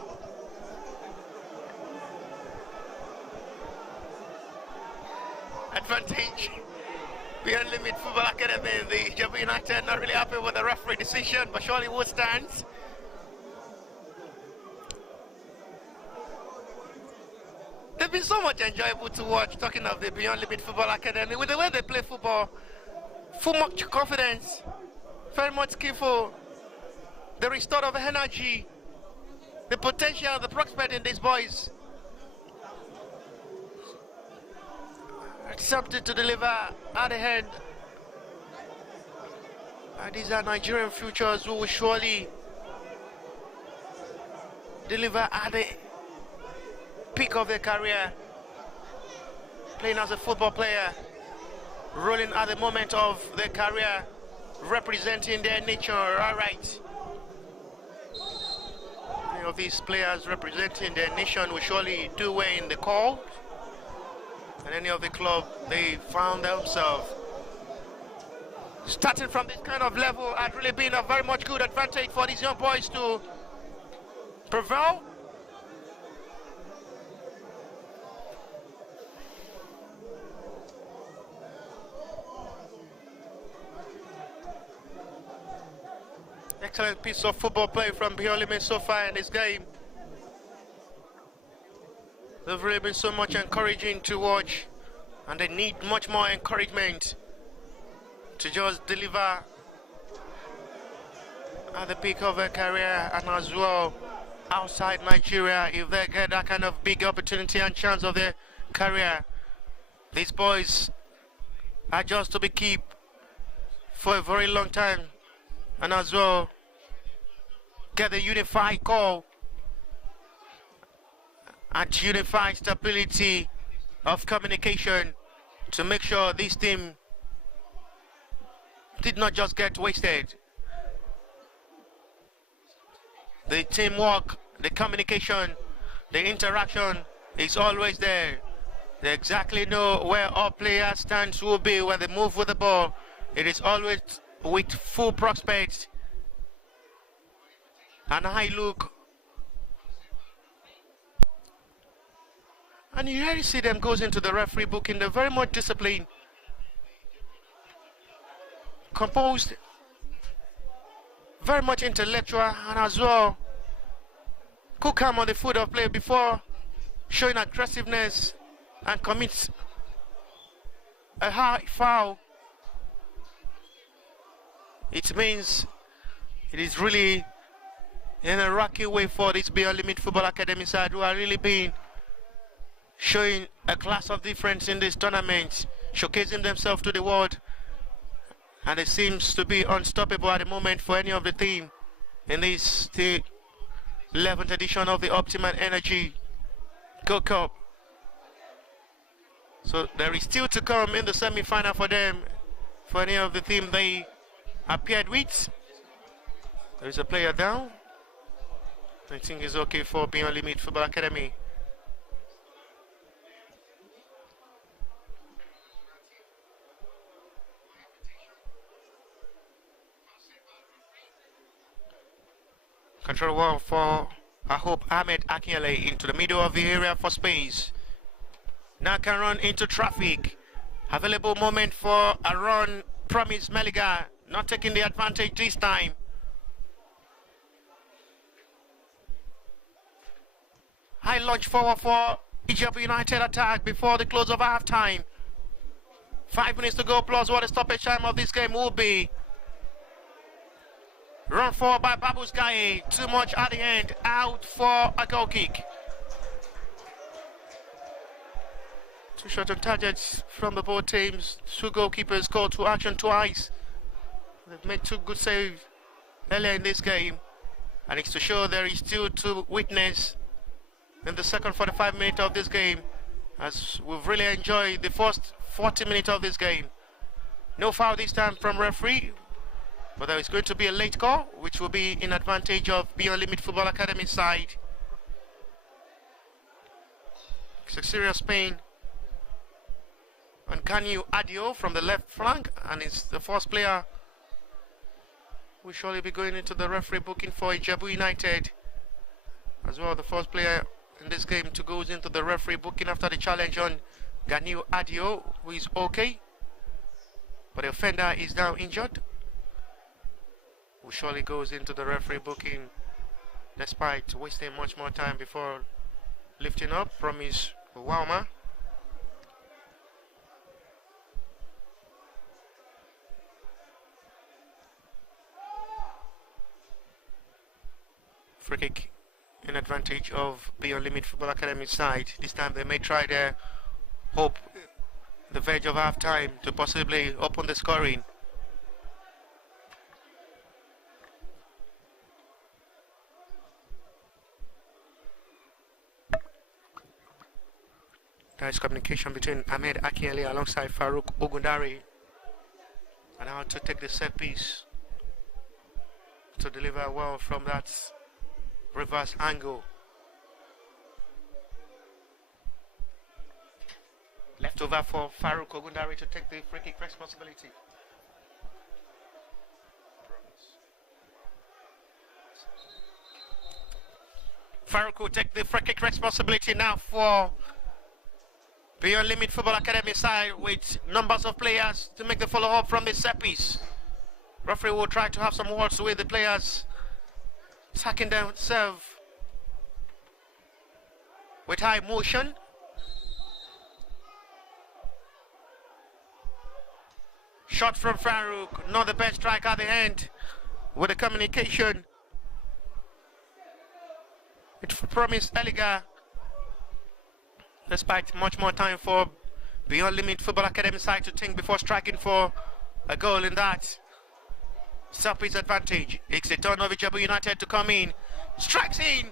Advantage. Beyond Limit Football Academy. The IJEBU United not really happy with the referee decision, but surely would stand. They've been so much enjoyable to watch, talking of the Beyond Limit Football Academy, with the way they play football, full much confidence, very much skillful, the restore of energy, the potential, the prospect in these boys. Something to deliver at the end. And these are Nigerian futures who will surely deliver at the peak of their career, playing as a football player, rolling at the moment of their career, representing their nature. All right. Many of these players representing their nation will surely do well in the call. And any of the club, they found themselves starting from this kind of level had really been a very much good advantage for these young boys to prevail. Excellent piece of football play from Beyond Limit so far in this game. They've really been so much encouraging to watch, and they need much more encouragement to just deliver at the peak of their career, and as well outside Nigeria if they get that kind of big opportunity and chance of their career. These boys are just to be kept for a very long time, and as well get the unified call and unified stability of communication to make sure this team did not just get wasted. The teamwork, the communication, the interaction is always there. They exactly know where all players' stance will be when they move with the ball. It is always with full prospect and high look. And you really see them goes into the referee book in the very much disciplined, composed, very much intellectual, and as well cool calm on the foot of play before showing aggressiveness and commits a high foul. It means it is really in a rocky way for this Beyond Limit Football Academy side, who are really being showing a class of difference in this tournament, showcasing themselves to the world, and it seems to be unstoppable at the moment for any of the team in this the 11th edition of the OPTIMA Energy Kickoff. So there is still to come in the semi-final for them, for any of the team they appeared with. There is a player down. I think it's okay for Beyond Limit Football Academy. Control one for I hope Ahmed Akinyele into the middle of the area for space. Now can run into traffic. Available moment for a run. Promise Meliga not taking the advantage this time. High launch forward for IJEBU United attack before the close of half time. 5 minutes to go plus what the stoppage time of this game will be. Run forward by Babus Gaye. Too much at the end. Out for a goal kick. Two shots on targets from the both teams. Two goalkeepers called to action twice. They've made two good saves earlier in this game. And it's to show there is still to witness in the second 45 minutes of this game, as we've really enjoyed the first 40 minutes of this game. No foul this time from referee, but there is going to be a late call, which will be in advantage of Beyond Limit Football Academy side. It's a serious pain on Kanyu Adio from the left flank, and it's the first player will surely be going into the referee booking for IJEBU United. as well. The first player in this game to go into the referee booking after the challenge on Ganil Adio, who is okay, but the offender is now injured, who surely goes into the referee booking despite wasting much more time before lifting up from his Walma. Free kick in advantage of Beyond Limit Football Academy side. This time they may try their hope the verge of half time to possibly open the scoring. There is communication between Ahmed Akiele alongside Farouk Ogundari, and how to take the set piece to deliver well from that reverse angle. Left over for Farouk Ogundari to take the free kick responsibility. Farouk will take the free kick responsibility now for Beyond Limit Football Academy side, with numbers of players to make the follow-up from the set piece. Referee will try to have some words with the players, sacking themselves with high motion. Shot from Farouk, not the best strike at the end with the communication. It promised Eliga, despite much more time for Beyond Limit Football Academy side to think before striking for a goal in that set-piece advantage. It's a turn of IJEBU United to come in, strikes in,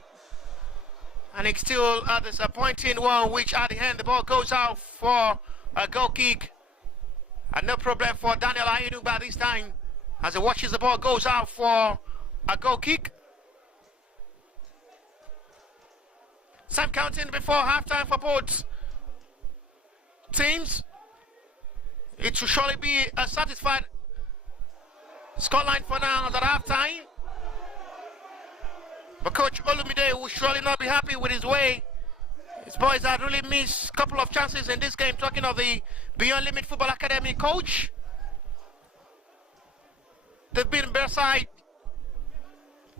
and it's still a disappointing one, which at the end the ball goes out for a goal kick. And no problem for Daniel Ayinu by this time, as he watches the ball goes out for a goal kick. Same counting before halftime for both teams. It should surely be a satisfied scoreline for now at halftime. But Coach Olumide will surely not be happy with his way. His boys had really missed a couple of chances in this game, talking of the Beyond Limit Football Academy coach. They've been Bearside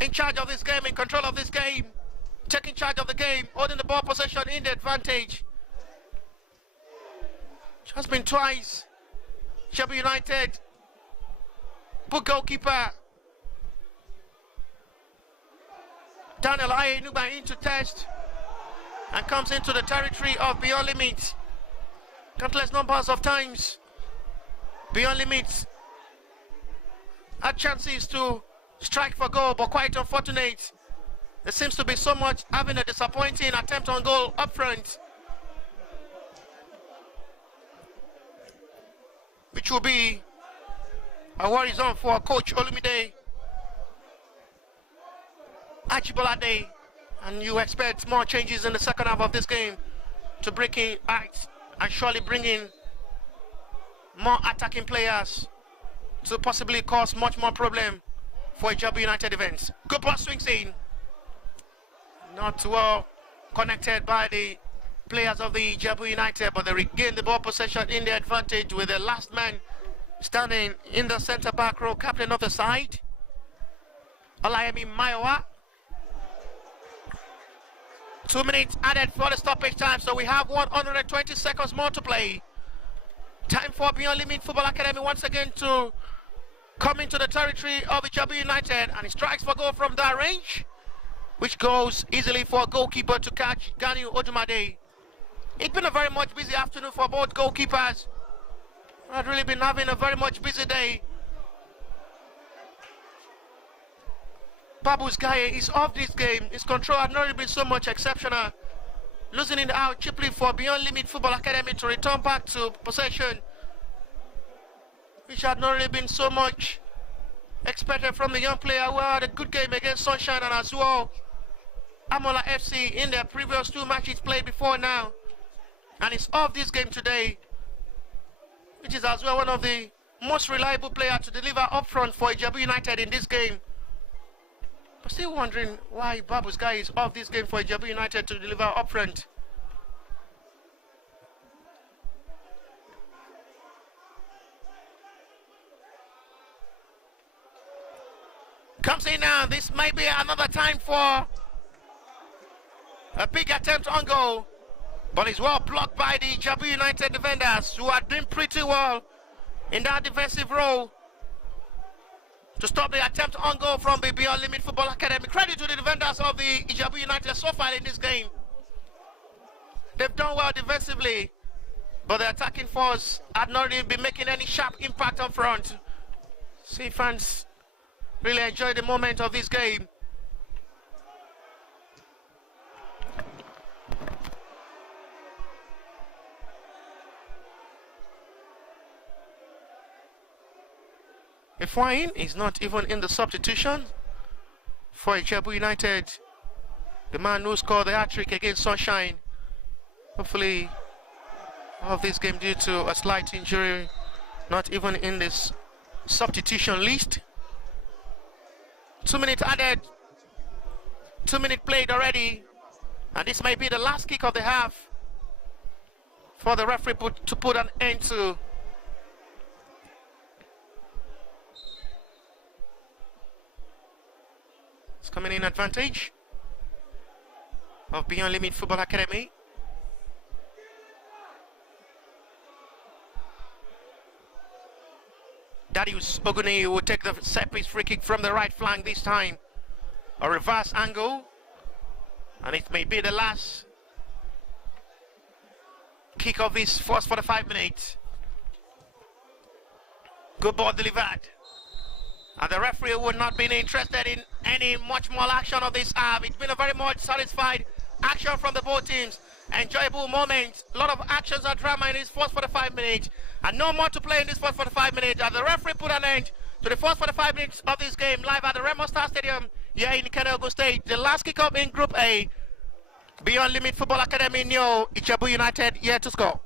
in charge of this game, in control of this game, taking charge of the game, holding the ball possession in the advantage. Just been twice. IJEBU United put goalkeeper Daniel Ayenuba into test and comes into the territory of Beyond Limit countless numbers of times. Beyond Limit had chances to strike for goal, but quite unfortunate. There seems to be so much having a disappointing attempt on goal up front, which will be a worry zone for Coach Olumide Ajibolade, and you expect more changes in the second half of this game to break in out and surely bring in more attacking players to possibly cause much more problem for IJEBU United events. Good ball swings in. Not well connected by the players of the IJEBU United, but they regain the ball possession in the advantage with the last man standing in the centre back row, captain of the side, Olayemi Mayowa. 2 minutes added for the stoppage time, so we have 120 seconds more to play. Time for Beyond Limit Football Academy once again to come into the territory of IJEBU United, and he strikes for goal from that range, which goes easily for a goalkeeper to catch Ganil Odumade. It's been a very much busy afternoon for both goalkeepers. I've really been having a very much busy day. Babu's guy is off this game. His control had not really been so much exceptional. Losing it out cheaply for Beyond Limit Football Academy to return back to possession, which had not really been so much expected from the young player who had a good game against Sunshine and as well Amola FC in their previous 2 matches played before now. And it's off this game today, which is as well one of the most reliable players to deliver up front for IJEBU United in this game. I'm still wondering why Babu's guy is off this game for IJEBU United to deliver up front. Comes in now. This might be another time for a big attempt on goal, but it's well blocked by the IJEBU United defenders, who are doing pretty well in that defensive role to stop the attempt on goal from the Beyond Limit Football Academy. Credit to the defenders of the IJEBU United so far in this game. They've done well defensively, but the attacking force had not really been making any sharp impact up front. See, fans really enjoy the moment of this game. Ifeanyi is not even in the substitution for IJEBU United. The man who scored the hat-trick against Sunshine. Hopefully, of this game due to a slight injury, not even in this substitution list. 2 minutes added, 2 minutes played already, and this might be the last kick of the half for the referee to put an end to. It's coming in advantage of Beyond Limit Football Academy. Darius Oguni will take the set piece free kick from the right flank this time. A reverse angle, and it may be the last kick of this first 45 minutes. Good ball delivered. And the referee would not be interested in any much more action of this half. It's been a very much satisfied action from the both teams. Enjoyable moments, a lot of actions and drama in this first 45 minutes. And no more to play in this first 45 minutes. And the referee put an end to the first 45 minutes of this game live at the Remo Star Stadium here in Keneogo State. The last kick-off in Group A. Beyond Limit Football Academy, Neo, IJEBU United here to score.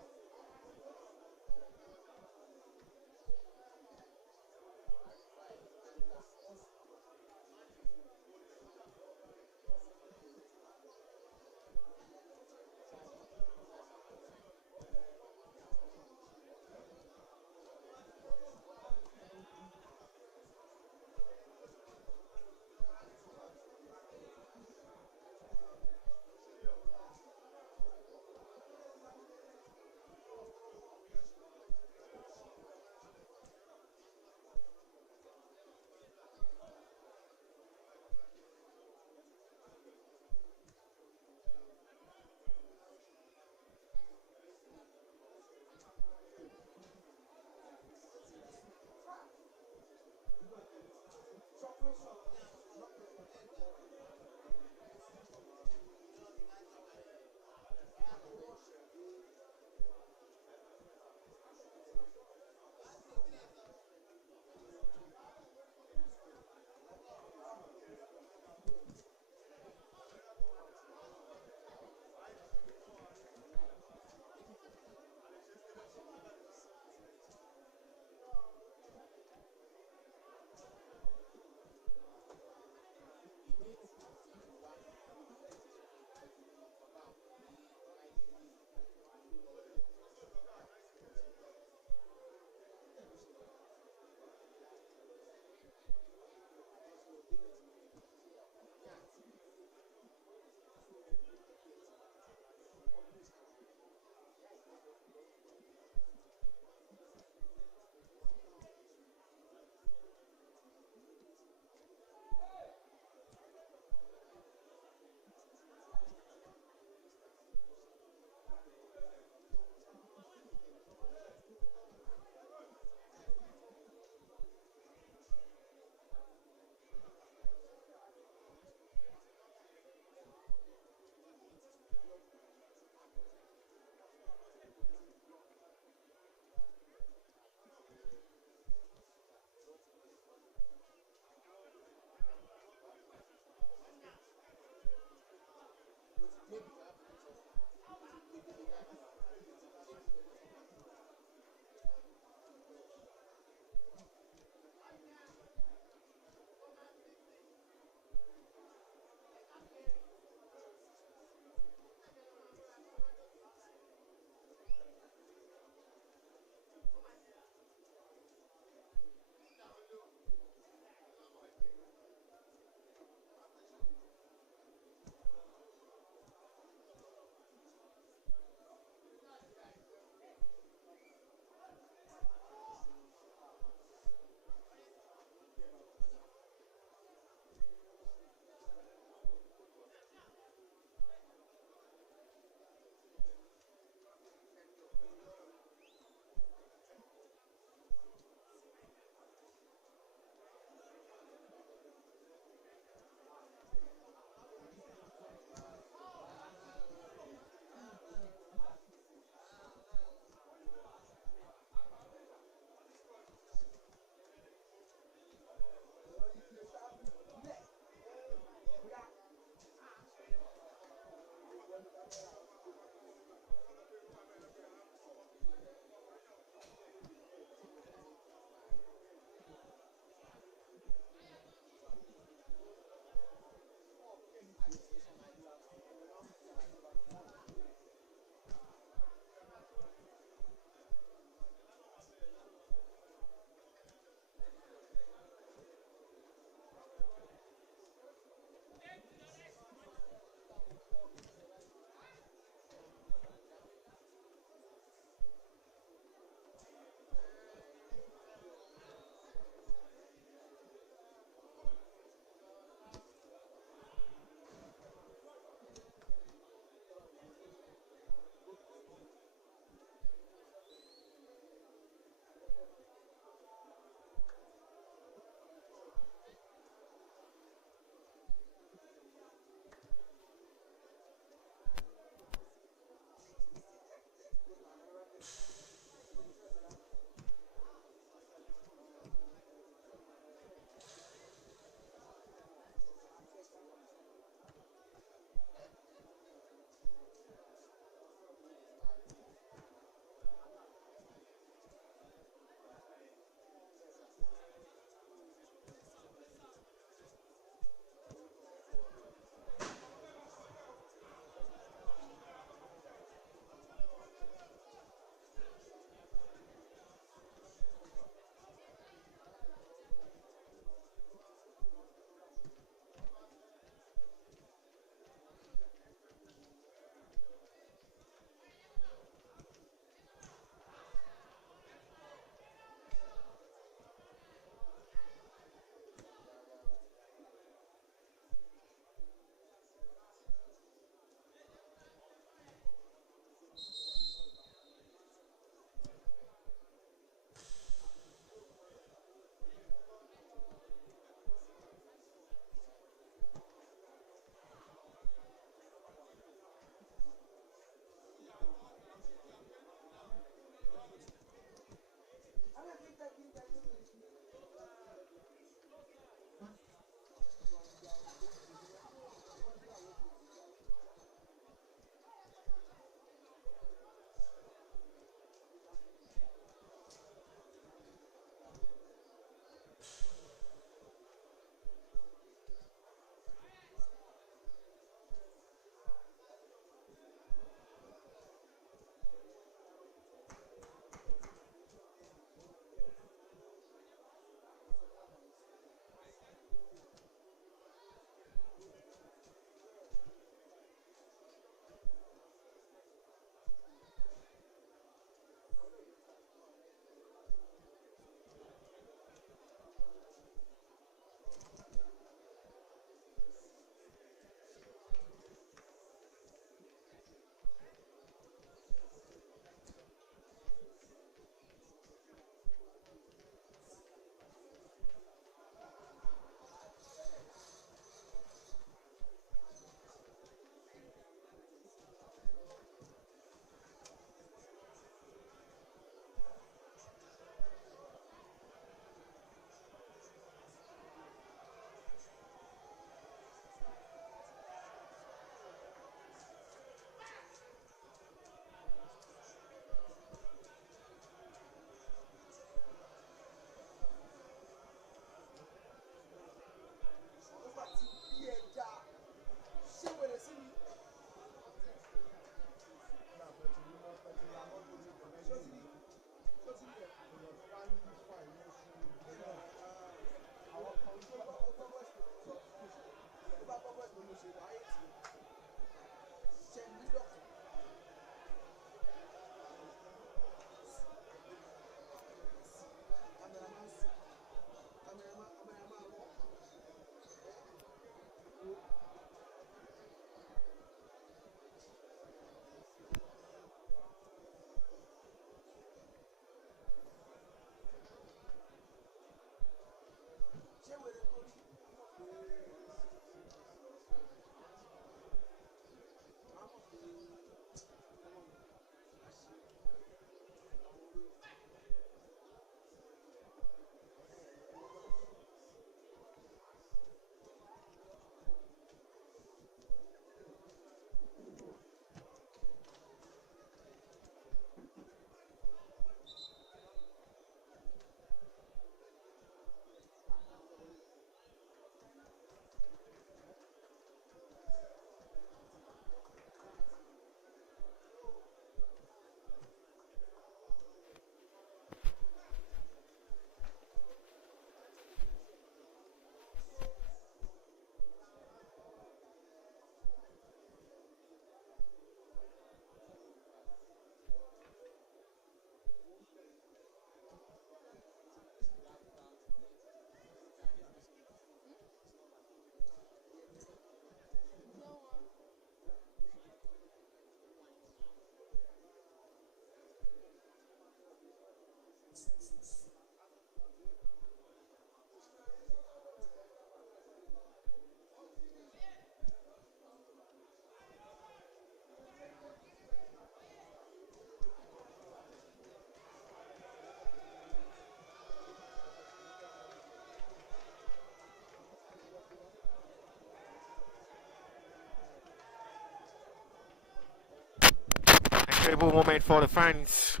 Incredible moment for the fans.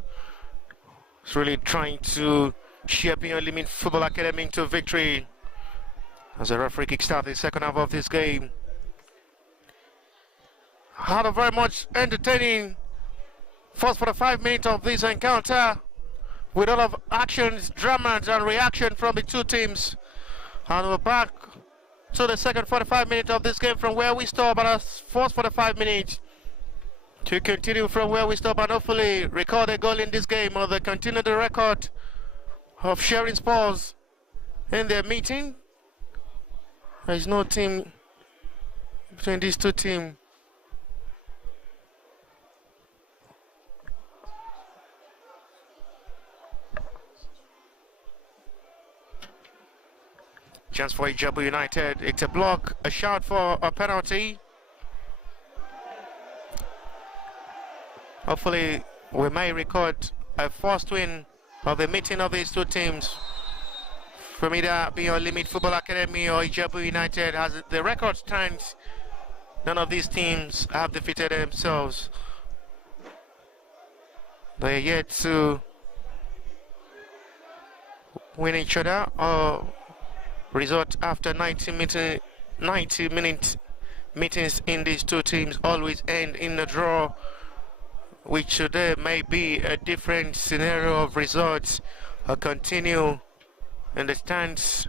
It's really trying to shape Beyond Limit Football Academy into victory as the referee kickstarts the second half of this game. Had a very much entertaining first 45 minutes of this encounter with a lot of actions, dramas and reaction from the two teams. And we're back to the second 45 minutes of this game from where we stopped at our first 45 minutes to continue from where we stopped and hopefully record a goal in this game or continue the record of sharing spoils in their meeting. There is no team between these two teams. Chance for IJEBU United. It's a block, a shot for a penalty. Hopefully we may record a first win of the meeting of these two teams from either Beyond Limit Football Academy or IJEBU United. As the record stands, none of these teams have defeated themselves. They are yet to win each other or result after 90 minute meetings in these two teams always end in a draw, which today may be a different scenario of results or continue in the stance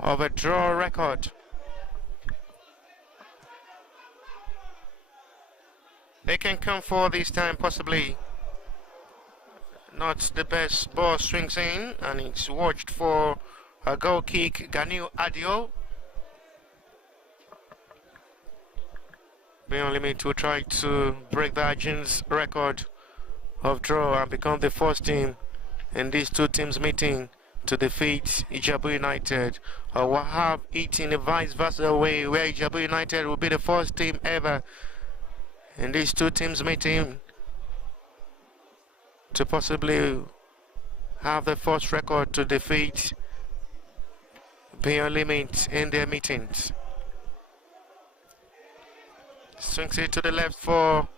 of a draw record. They can come for this time possibly. Not the best ball swings in and it's watched for a goal kick. Ganiu Adio. Beyond Limit to try to break the Argent's record of draw and become the first team in these two teams meeting to defeat IJEBU United, or will have it in a vice versa way where IJEBU United will be the first team ever in these two teams meeting to possibly have the first record to defeat Beyond Limit in their meetings. Swings it to the left for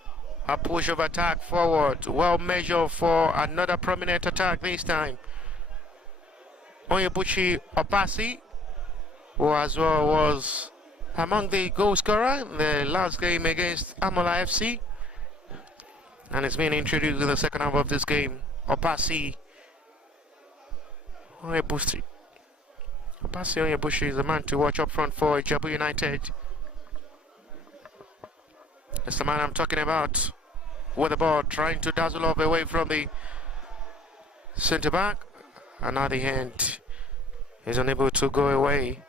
a push of attack forward. Well measured for another prominent attack this time. Onyebuchi Opasi, who as well was among the goal scorer in the last game against Amola FC, and it's been introduced in the second half of this game. Opasi, Onyebuchi Basio Yabushi is the man to watch up front for IJEBU United. That's the man I'm talking about. With the ball, trying to dazzle off away from the centre back. And at the end, he's unable to go away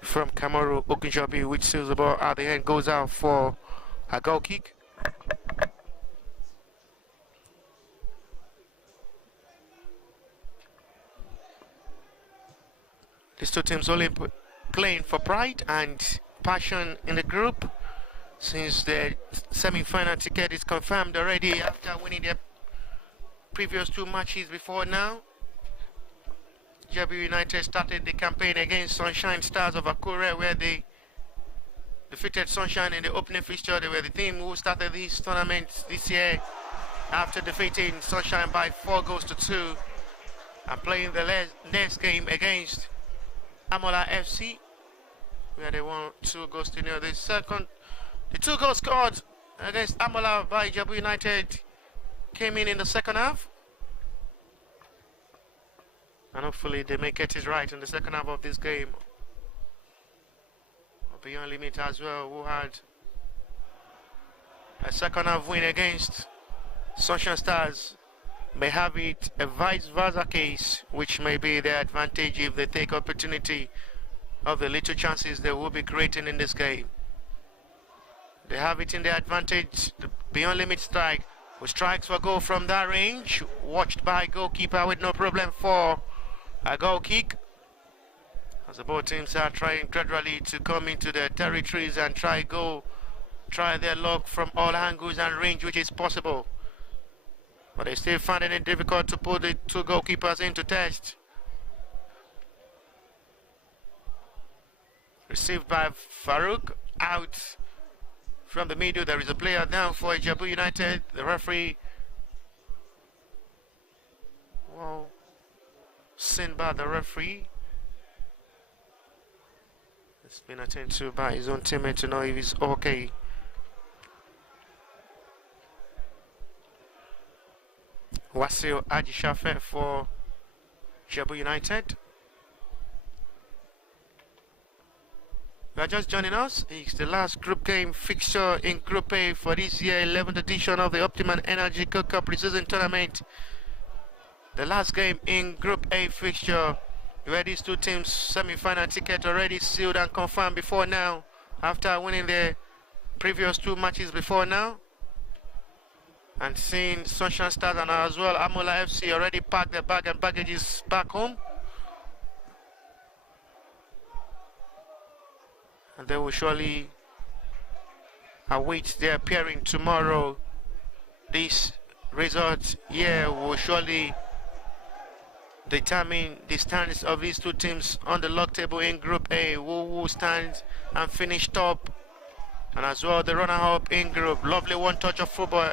from Kamaru Ogunjobi, which seals the ball at the end, goes out for a goal kick. These two teams only playing for pride and passion in the group, since the semi-final ticket is confirmed already after winning their previous two matches before now. IJEBU United started the campaign against Sunshine Stars of Akure, where they defeated Sunshine in the opening fixture. They were the team who started this tournament this year after defeating Sunshine by 4-2 and playing the next game against Amola FC, where they won 2-0. The 2 goals scored against Amola by IJEBU United came in the second half. And hopefully they may get it right in the second half of this game. Beyond Limit as well, who had a second half win against Sunshine Stars, may have it a vice versa case, which may be their advantage if they take opportunity of the little chances they will be creating in this game. They have it in their advantage. The Beyond Limit strike, who strikes for goal from that range, watched by goalkeeper with no problem for a goal kick, as the both teams are trying gradually to come into their territories and try their luck from all angles and range which is possible. But they still finding it difficult to put the two goalkeepers into test. Received by Farouk, out from the middle. There is a player down for IJEBU United. The referee, well, seen by the referee. It's been attended to by his own teammate to know if he's okay. Wasil Ajishafe for IJEBU United. If you are just joining us, it's the last group game fixture in Group A for this year 11th edition of the OPTIMA Energy Kickoff preseason tournament. The last game in Group A fixture, where these two teams semi-final ticket already sealed and confirmed before now, after winning their previous two matches before now, and seeing Sunshine Stars and as well Amola FC already packed their bag and baggages back home, and they will surely await their appearing tomorrow. This result here will surely determine the standings of these two teams on the log table in Group A, who will stand and finish top, and as well the runner-up in group. Lovely one touch of football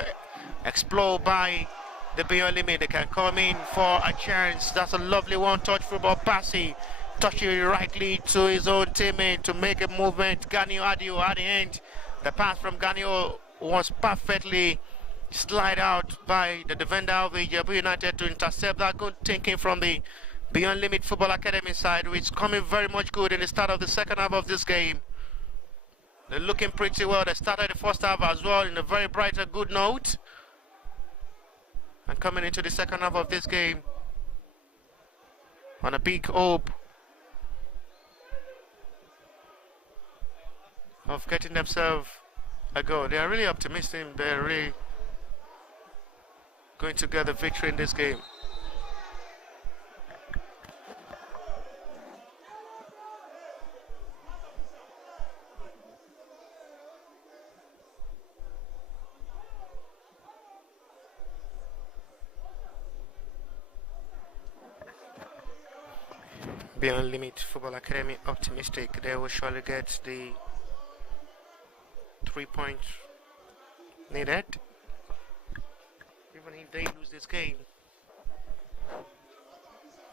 explored by the Beyond Limit. They can come in for a chance. That's a lovely one touch football passing, touching rightly to his own teammate to make a movement. Ganio Adio at the end. The pass from Ganio was perfectly slide out by the defender of IJEBU United to intercept that. Good thinking from the Beyond Limit Football Academy side, which is coming very much good in the start of the second half of this game. They're looking pretty well. They started the first half as well in a very bright and good note, and coming into the second half of this game on a big hope of getting themselves a goal. They are really optimistic. They're really going to get the victory in this game. Beyond Limit Football Academy optimistic they will surely get the 3 points needed. Even if they lose this game,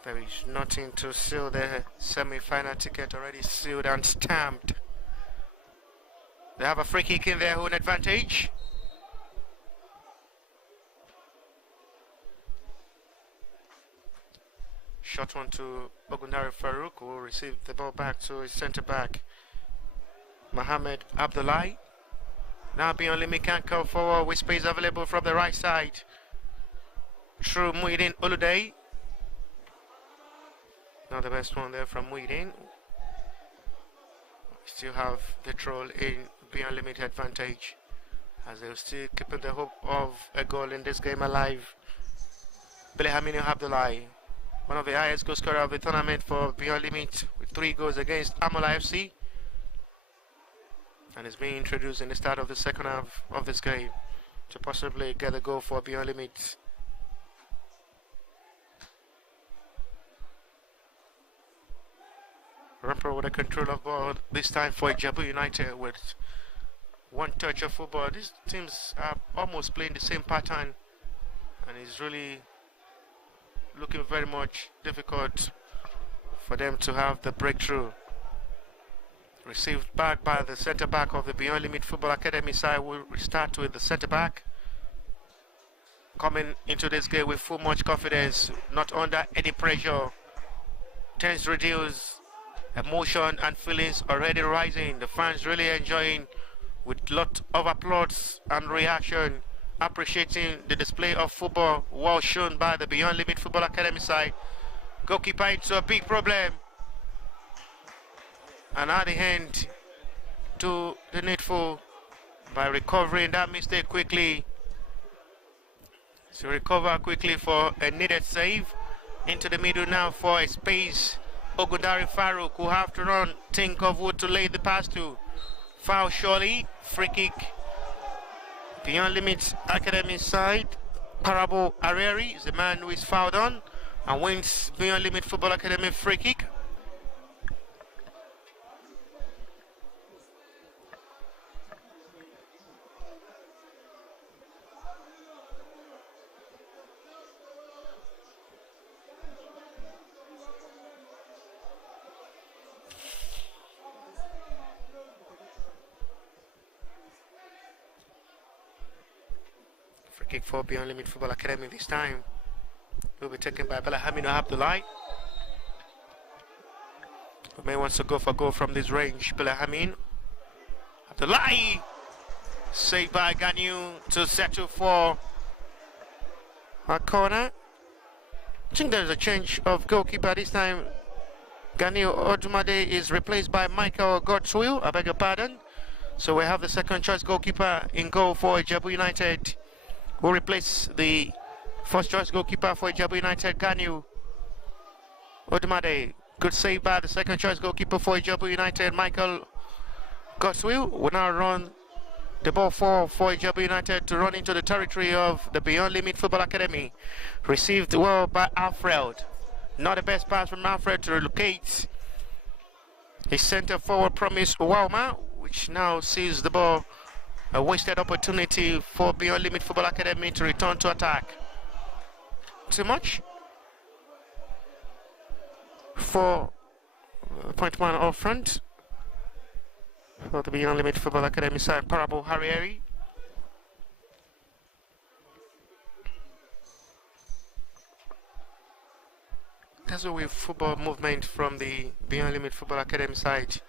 there is nothing to seal their semi-final ticket, already sealed and stamped. They have a free kick in their own advantage. Short one to Ogundari Farouk, who will receive the ball back to his centre back, Mohamed Abdullahi. Now beyond limit can come forward with space available from the right side. Through Muhyiddin Uluday. Not the best one there from Muhyiddin. Still have the troll in beyond limit advantage, as they're still keeping the hope of a goal in this game alive. Belhamini Abdullahi, one of the highest goal scorer of the tournament for beyond limit, with 3 goals against Amola FC, and is being introduced in the start of the second half of this game to possibly get a goal for beyond limit. Ramper with a control of ball, this time for IJEBU United with 1 touch of football. These teams are almost playing the same pattern, and it's really looking very much difficult for them to have the breakthrough. Received back by the centre back of the Beyond Limit Football Academy side. We'll start with the centre back, coming into this game with full much confidence, not under any pressure. Tense reduced. Emotion and feelings already rising. The fans really enjoying, with lot of applause and reaction, appreciating the display of football well shown by the Beyond Limit Football Academy side. Goalkeeper into a big problem, and at the end to the needful by recovering that mistake quickly. So recover quickly for a needed save. Into the middle now for a space. Ogundari Farouk, who have to run, think of who to lay the pass to. Foul surely, free kick. Beyond Limits Academy side, Parabo Areri is the man who is fouled on and wins Beyond Limit Football Academy free kick. Kick for Beyond Limit Football Academy this time will be taken by Belhamini Abdullahi, who may wants to go for goal from this range. Belhamini Abdullahi, saved by Ganyu to settle for a corner. I think there's a change of goalkeeper this time. Ganyu Odumade is replaced by Michael Godswill, I beg your pardon. So we have the second choice goalkeeper in goal for IJEBU United, who replace the first choice goalkeeper for IJEBU United, Ganyu Odumade. Good save by the second choice goalkeeper for IJEBU United, Michael Godswill. Will now run the ball for IJEBU United to run into the territory of the Beyond Limit Football Academy. Received well by Alfred. Not the best pass from Alfred to relocate his centre forward promise Wauma, which now sees the ball. A wasted opportunity for Beyond Limit Football Academy to return to attack. Too much for point man up front for the Beyond Limit Football Academy side, Parabo Harrieri. That's a way football movement from the Beyond Limit Football Academy side.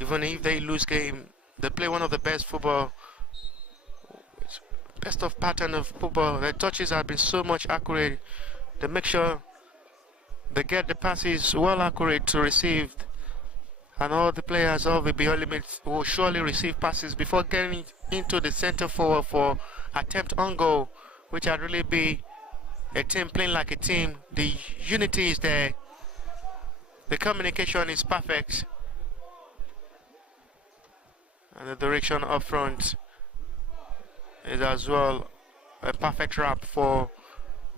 Even if they lose game, they play one of the best football, best of pattern of football. Their touches have been so much accurate. They make sure they get the passes well accurate to receive, and all the players of the Beyond Limits will surely receive passes before getting into the center forward for attempt on goal, which would really be a team playing like a team. The unity is there. The communication is perfect. And the direction up front is as well a perfect wrap for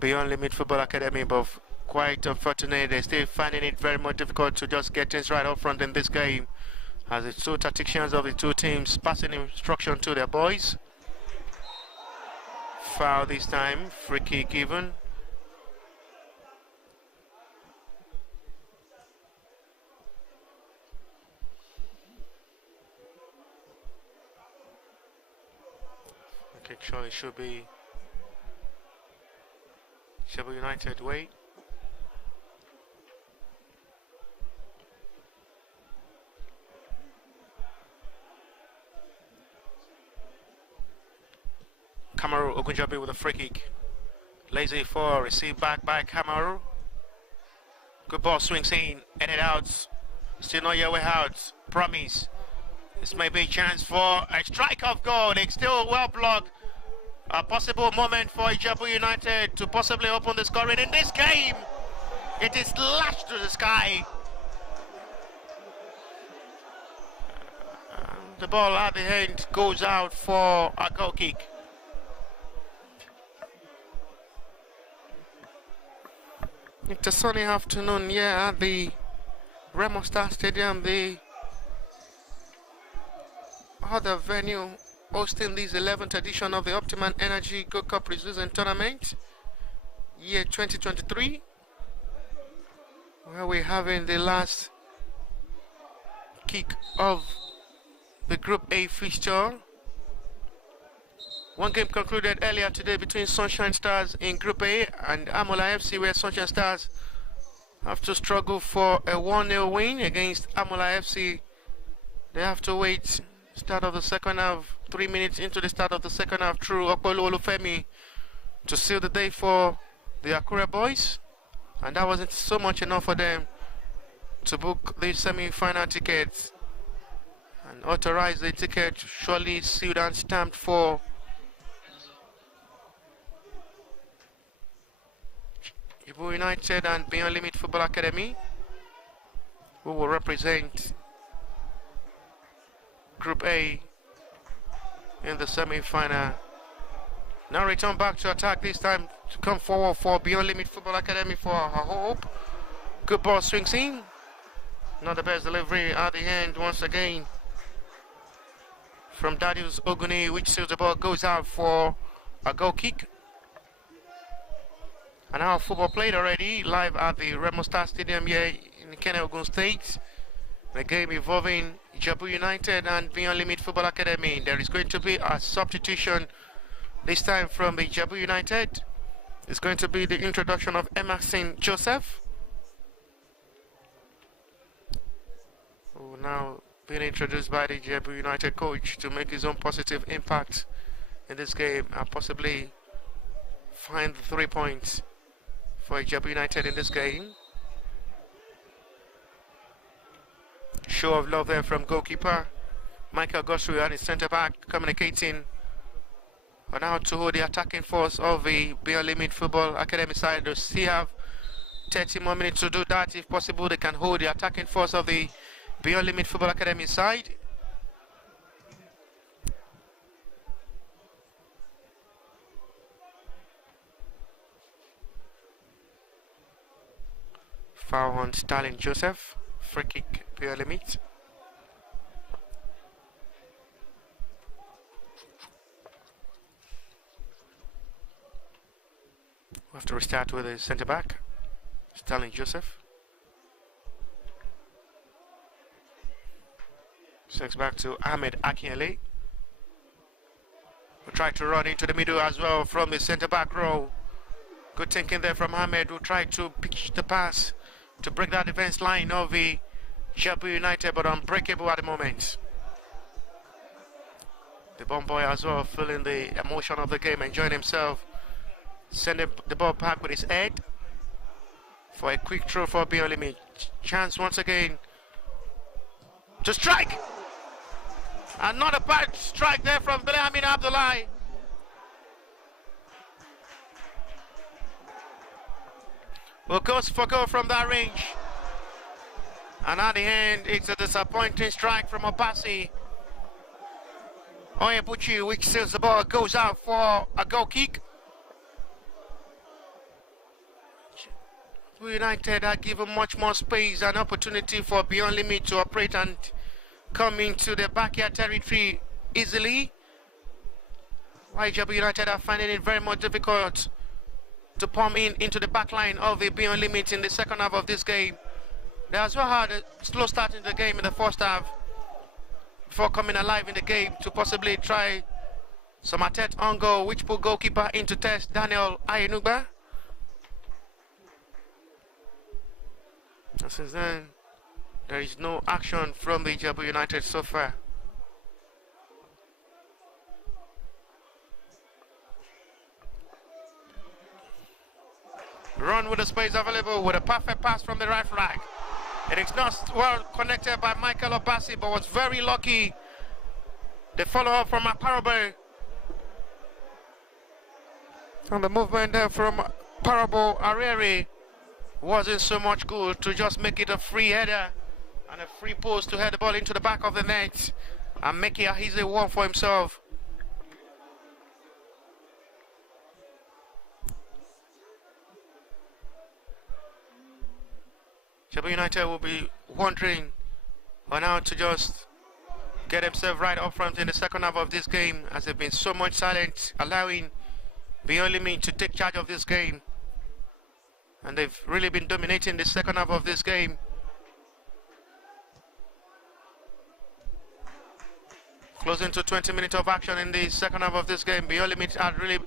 Beyond Limit Football Academy, but quite unfortunate, they're still finding it very much difficult to just get things right up front in this game, as the two tacticians of the two teams passing instruction to their boys. Foul this time, free kick even. Kick surely should be IJEBU United way. Kamaru Ogunjobi with a free kick. Lazy for receive back by Kamaru. Good ball, swings in, headed out. Still not yet way out. Promise. This may be a chance for a strike of goal. It's still well blocked. A possible moment for IJEBU United to possibly open the scoring in this game. It is lashed to the sky. The ball at the end goes out for a goal kick. It's a sunny afternoon here at the Remo Star Stadium, the other venue hosting this 11th edition of the OPTIMA Energy Gold Cup Preseason Tournament, year 2023, where we're having the last kick of the Group A fixture. One game concluded earlier today between Sunshine Stars in Group A and Amola FC, where Sunshine Stars have to struggle for a 1-0 win against Amola FC. They have to wait start of the second half, 3 minutes into the start of the second half, through Okpolo Olufemi to seal the day for the Akure boys, and that wasn't so much enough for them to book the semi-final tickets and authorize the ticket surely sealed and stamped for IJEBU United and Beyond Limit Football Academy, who will represent Group A in the semi-final. Now return back to attack, this time to come forward for Beyond Limit Football Academy for her hope. Good ball, swings in. Not the best delivery at the end once again from Darius Oguni, which seals the ball, goes out for a goal kick. And now football played already live at the Remo Star Stadium here in Kenya, Ogun State. The game involving IJEBU United and Beyond Limit Football Academy. There is going to be a substitution, this time from the IJEBU United. It's going to be the introduction of Emerson Joseph, who now being introduced by the IJEBU United coach to make his own positive impact in this game and possibly find the 3 points for IJEBU United in this game. Show of love there from goalkeeper Michael Gosru and his centre back communicating on how to hold the attacking force of the Beyond Limit Football Academy side. They still have 30 more minutes to do that. If possible, they can hold the attacking force of the Beyond Limit Football Academy side. Foul on Stalin Joseph. Free kick, Beyond Limit. We have to restart with the centre back, Stalin Joseph. Sends back to Ahmed Akinyele. We try to run into the middle as well from the centre back row. Good thinking there from Ahmed, who tried to pitch the pass to break that defense line of the IJEBU United, but unbreakable at the moment. The bomb boy as well, feeling the emotion of the game, enjoying himself, sending the ball back with his head for a quick throw for Beyond Limit. Chance once again to strike, and not a bad strike there from Bilyamin Abdullahi. Well, goes for goal from that range. And at the end, it's a disappointing strike from Obasi Onyebuchi, which seals the ball, goes out for a goal kick. United are given much more space and opportunity for Beyond Limit to operate and come into their backyard territory easily. IJEBU United are finding it very much difficult to pump into the back line of the Beyond Limit in the second half of this game. They as well had a slow start in the game in the first half before coming alive in the game to possibly try some attempt on goal, which put goalkeeper into test, Daniel Ayenugba. And since then, there is no action from the IJEBU United so far. run with the space available with a perfect pass from the right flag. It is not well connected by Michael Obasi, but was very lucky. The follow-up from Parable. And the movement there from Parable Areri wasn't so much good to just make it a free header and a free post to head the ball into the back of the net and make it an easy one for himself. IJEBU United will be wondering on how to just get himself right up front in the second half of this game, as they've been so much silent, allowing Beyonlimi to take charge of this game. And they've really been dominating the second half of this game. Closing to 20 minutes of action in the second half of this game. Beyonlimi had really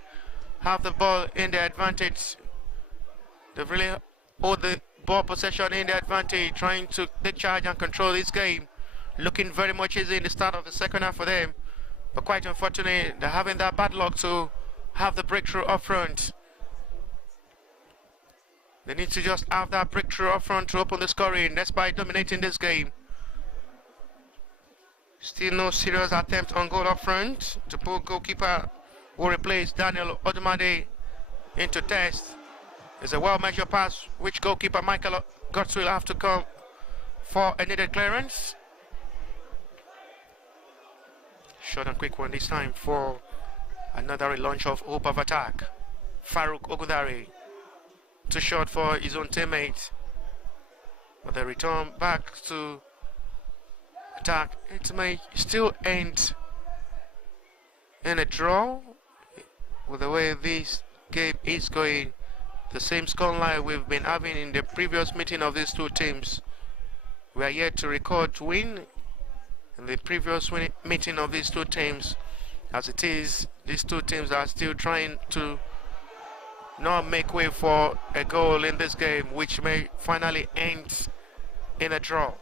have the ball in their advantage. They've really hold the ball possession in their advantage, trying to take charge and control this game. Looking very much easy in the start of the second half for them. But quite unfortunately, they're having that bad luck to have the breakthrough up front. They need to just have that breakthrough up front to open the scoring. That's by dominating this game. Still no serious attempt on goal up front. The goalkeeper will replace Daniel Odumade into test. It's a well-measured pass, which goalkeeper Michael Gotts will have to come for a needed clearance. Short and quick one this time for another relaunch of hope of attack. Farouk Ogudari, too short for his own teammate. But the return back to attack, it may still end in a draw with the way this game is going. The same scoreline we've been having in the previous meeting of these two teams. We are yet to record win in the previous meeting of these two teams. As it is, these two teams are still trying to not make way for a goal in this game, which may finally end in a draw.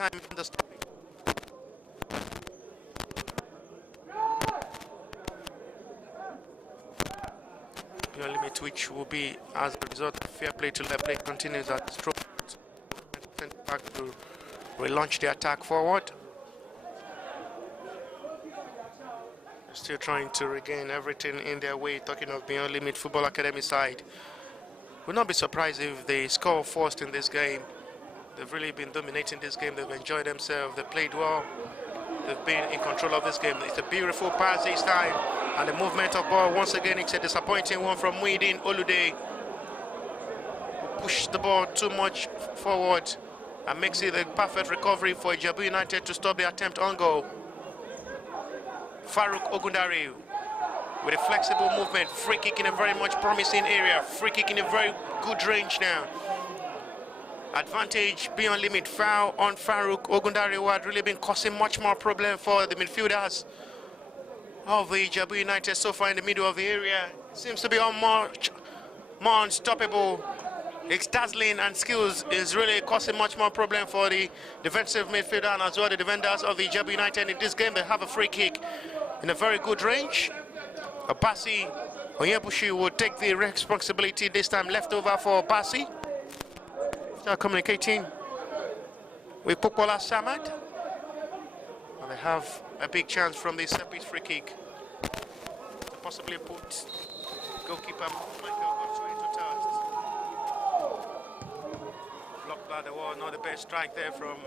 Time in the story. Your limit, which will be as a result of fair play to let play continues at stroke back to relaunch the attack forward. still trying to regain everything in their way, talking of Beyond Limit Football Academy side. Would not be surprised if they score first in this game. They've really been dominating this game. They've enjoyed themselves. They played well. They've been in control of this game. It's a beautiful pass this time. And the movement of ball, once again, it's a disappointing one from Muideen Olude. Push the ball too much forward and makes it a perfect recovery for IJEBU United to stop the attempt on goal. Farouk Ogundare with a flexible movement, free kick in a very much promising area, free kick in a very good range now. Advantage beyond limit, foul on Farouk Ogundare, who had really been causing much more problem for the midfielders of the IJEBU United so far in the middle of the area. Seems to be much more unstoppable. Its dazzling and skills is really causing much more problem for the defensive midfielder and as well the defenders of the IJEBU United. In this game, they have a free kick in a very good range. Obasi Onyebushi will take the responsibility this time, left over for Obasi. Start communicating with Popola Samad. And they have a big chance from this set-piece free kick to possibly put goalkeeper Michael Gottfried into task. Blocked by the wall, not the best strike there from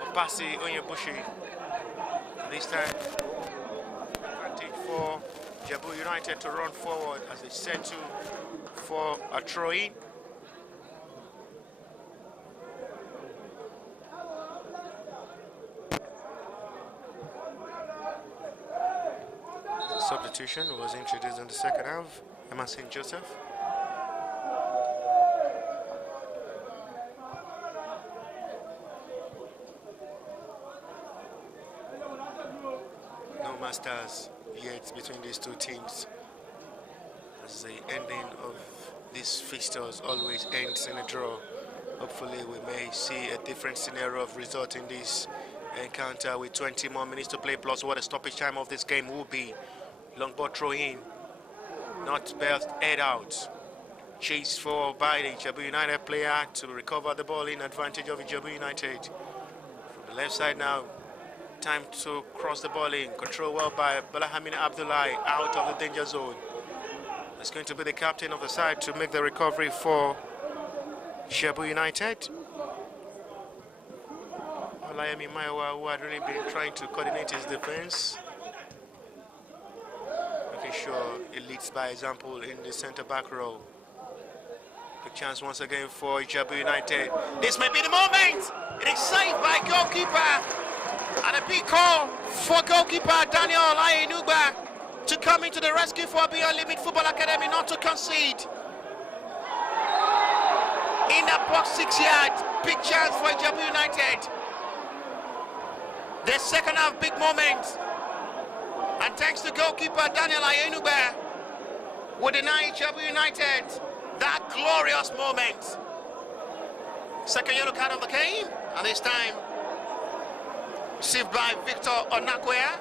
Obasi Onyebushi. This time, advantage for IJEBU United to run forward as they set to for a throw-in. Substitution was introduced in the second half. Emma St. Joseph. No masters yet between these two teams, as the ending of these fixtures always ends in a draw. Hopefully we may see a different scenario of result in this encounter with 20 more minutes to play, plus what the stoppage time of this game will be. Long ball throw in, not belt head out. Chased for by the IJEBU United player to recover the ball in advantage of IJEBU United. From the left side now, time to cross the ball in. Control well by Balahamina Abdullahi out of the danger zone. It's going to be the captain of the side to make the recovery for IJEBU United. Olayemi Maiwa, who had really been trying to coordinate his defense. Sure, it leads by example in the centre-back row. Big chance once again for IJEBU United. This may be the moment. It is saved by goalkeeper. And a big call for goalkeeper Daniel Ayenuba to come into the rescue for Beyond Limit Football Academy, not to concede. In the box 6 yards, big chance for IJEBU United. The second half, big moment. And thanks to goalkeeper Daniel Ayenuba, will deny IJEBU United that glorious moment. Second yellow card of the game, and this time received by Victor Onakwea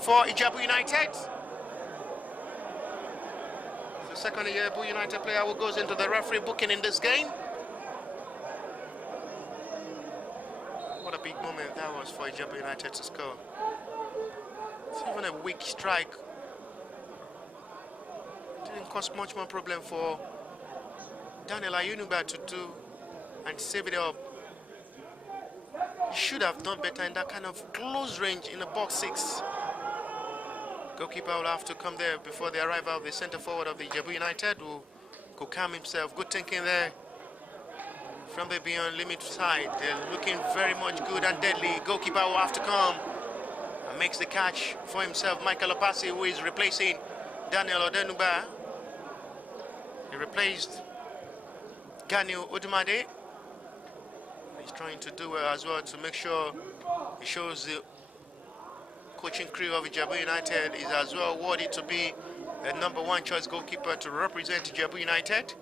for IJEBU United. The second IJEBU United player who goes into the referee booking in this game. What a big moment that was for IJEBU United to score. It's even a weak strike. Didn't cause much more problem for Daniel Ayenuba to do and save it up. He should have done better in that kind of close range in the box 6. Goalkeeper will have to come there before the arrival of the centre forward of the IJEBU United, who could calm himself. Good thinking there from the Beyond Limit side. They're looking very much good and deadly. Goalkeeper will have to come. Makes the catch for himself, Michael Obasi, who is replacing Daniel Odenuba. He replaced Ganyu Odumade. He's trying to do well as well to make sure he shows the coaching crew of IJEBU United is as well worthy to be the #1 choice goalkeeper to represent IJEBU United.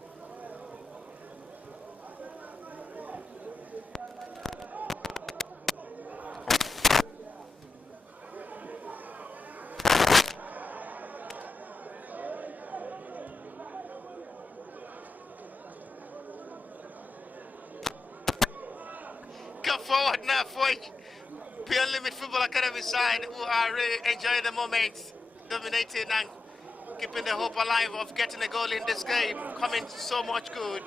Forward now for Pure Limit Football Academy side who are really enjoying the moment, dominating and keeping the hope alive of getting a goal in this game, coming so much good.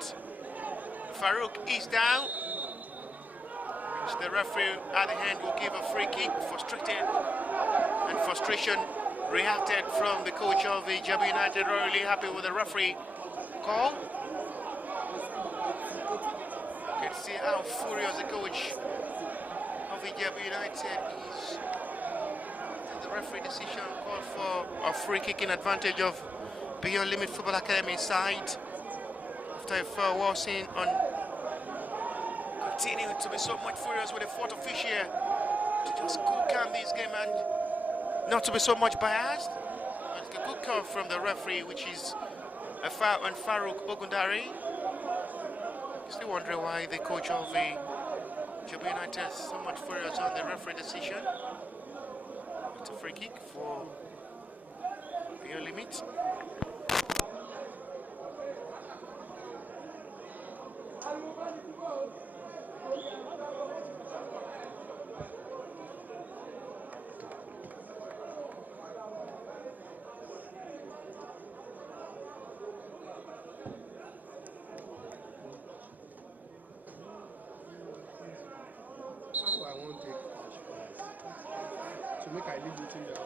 Farouk is down. The referee at the end will give a free kick. Frustrated and frustration reacted from the coach of the IJEBU United. Really happy with the referee call. You can see how furious the coach of the IJEBU United is. The referee decision called for a free kick in advantage of Beyond Limit Football Academy side after a foul was in on. Continuing to be so much furious with the fourth official to just cool calm this game and not to be so much biased. It's a good call from the referee, which is a foul on Farouk Ogundari. Still wondering why the coach of the IJEBU United is so much furious on the referee decision. It's a free kick for Beyond Limit. So make I leave it in there.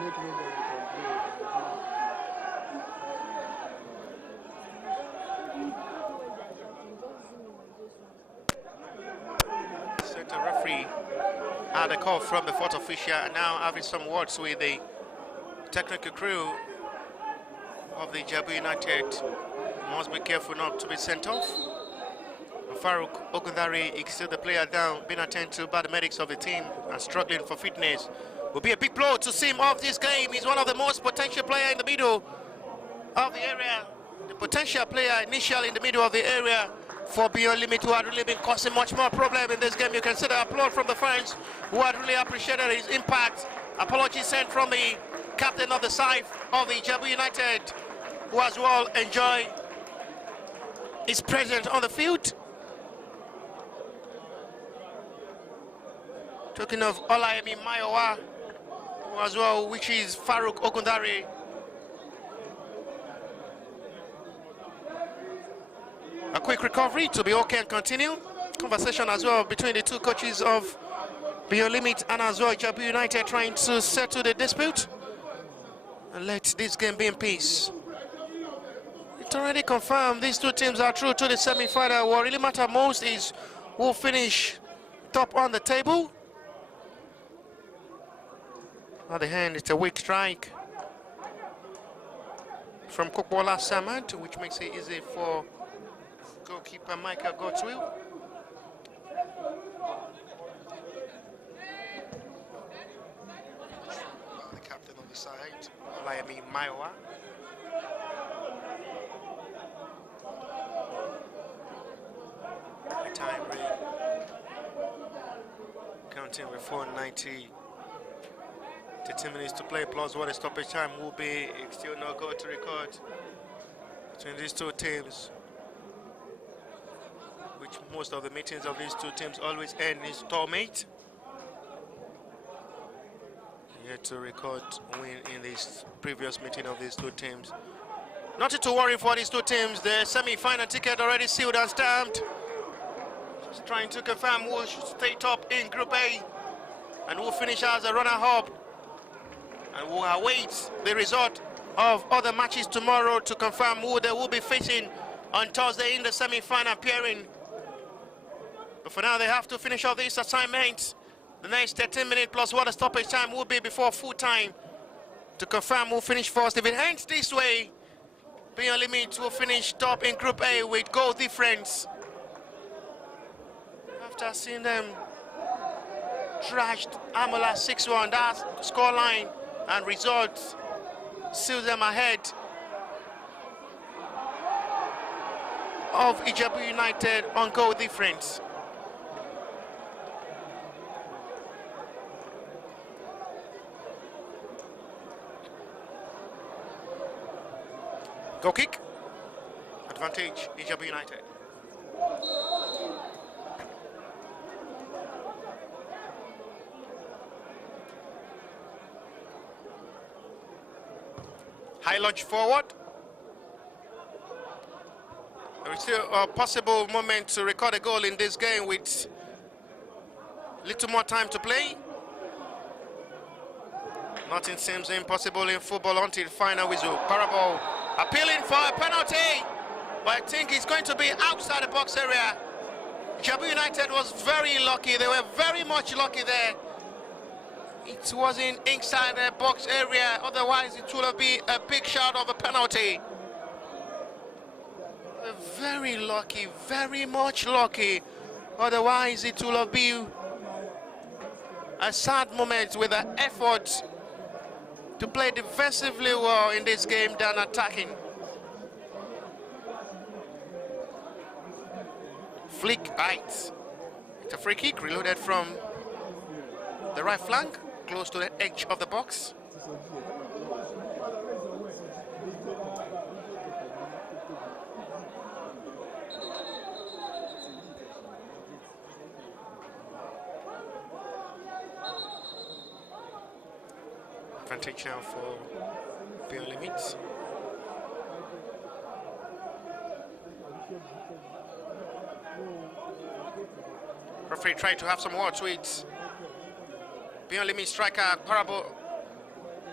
Make nobody complain. Set a referee had a call from the fourth official and now having some words with the technical crew of the IJEBU United. Must be careful not to be sent off. Farouk Ogundari is still the player down, being attended to by the medics of the team and struggling for fitness. Will be a big blow to see him off this game. He's one of the most potential players in the middle of the area. The potential player initially in the middle of the area for Beyond Limit, who had really been causing much more problem in this game. You can see the applaud from the fans who had really appreciated his impact. Apologies sent from the captain of the side of the IJEBU United, who as well enjoy his presence on the field. Talking of Olayemi Mayowa, who as well, which is Farouk Ogundari. A quick recovery to be okay and continue. Conversation as well between the two coaches of Beyond Limit and as well IJEBU United trying to settle the dispute and let this game be in peace. It's already confirmed these two teams are through to the semi-final. What really matters most is who finish top on the table. On the hand, it's a weak strike from Kokbola Samad, which makes it easy for goalkeeper Michael Godswill. The captain of the side, Olayemi Mayowa. Time really counting with 490. 13 minutes to play plus what a stoppage time will be. Still no goal to record between these two teams, which most of the meetings of these two teams always end in stalemate. Yet to record win in this previous meeting of these two teams. Nothing to worry for these two teams. The semi-final ticket already sealed and stamped. Just trying to confirm who will stay top in Group A and who will finish as a runner-up. And we'll await the result of other matches tomorrow to confirm who they will be facing on Thursday in the semi-final pairing. But for now, they have to finish all these assignments. The next 13 minutes plus what a stoppage time will be before full time to confirm who finish first. If it ends this way, Beyond Limit will finish top in Group A with goal difference. After seeing them trashed Amola 6-1, that scoreline and results seal them ahead of IJEBU United on goal difference. Goal kick. Advantage, IJEBU United. High launch forward. There is still a possible moment to record a goal in this game with little more time to play. Nothing seems impossible in football until final whistle. Parable appealing for a penalty, but I think it's going to be outside the box area. IJEBU United was very lucky. They were very much lucky there. It wasn't inside the box area, otherwise it would have been a big shot of a penalty. Very lucky, very much lucky. Otherwise it would have been a sad moment with the effort to play defensively well in this game than attacking. Flick right. It's a free kick reloaded from the right flank, close to the edge of the box. Advantage now for beyond limits. Referee tried to have some words with beyond limit striker Parable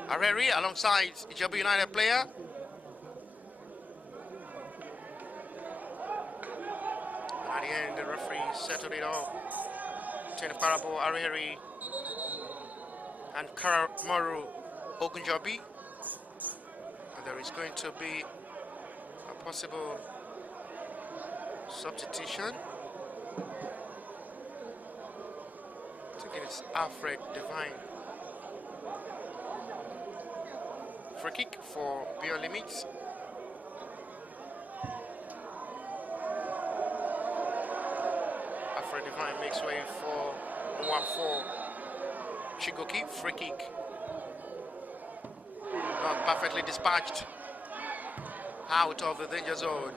Areri alongside IJEBU United player. At the end, the referee settled it all between Parable Areri and Karamaru Ogunjobi, and there is going to be a possible substitution. I think it's Alfred Divine. Free kick for beyond limits. Alfred Divine makes way for 1-4. Chigoki, free kick. Not perfectly dispatched. Out of the danger zone.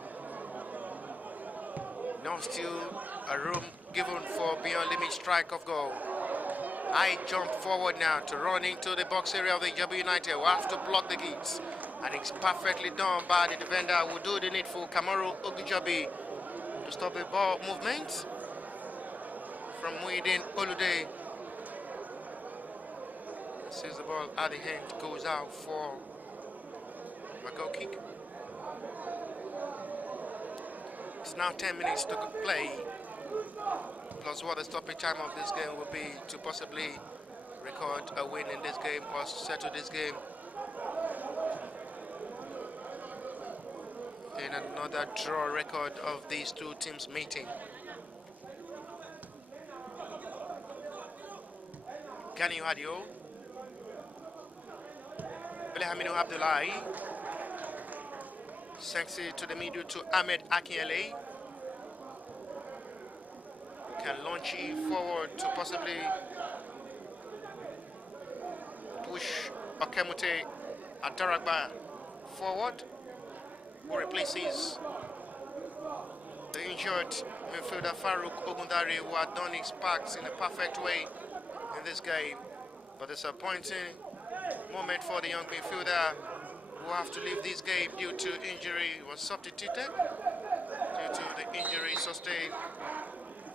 Now still a room given for beyond limit strike of goal. I jump forward now to run into the box area of the IJEBU United. We have to block the gates. And it's perfectly done by the defender who do the needful, Kamaru Ogunjobi, to stop the ball movement from Muhyiddin Olude. Sees the ball at the hand, goes out for a goal kick. It's now 10 minutes to play, plus what the stopping time of this game will be to possibly record a win in this game or settle this game in another draw record of these two teams meeting. Gani Wadio, Belhamino Abdullahi, sends it to the middle to Ahmed Akinyele. Can launch it forward to possibly push Okemute Adaragba forward, who replaces the injured midfielder Farouk Ogundari, who had done his parts in a perfect way in this game. But disappointing moment for the young midfielder who have to leave this game due to injury. He was substituted due to the injury sustained.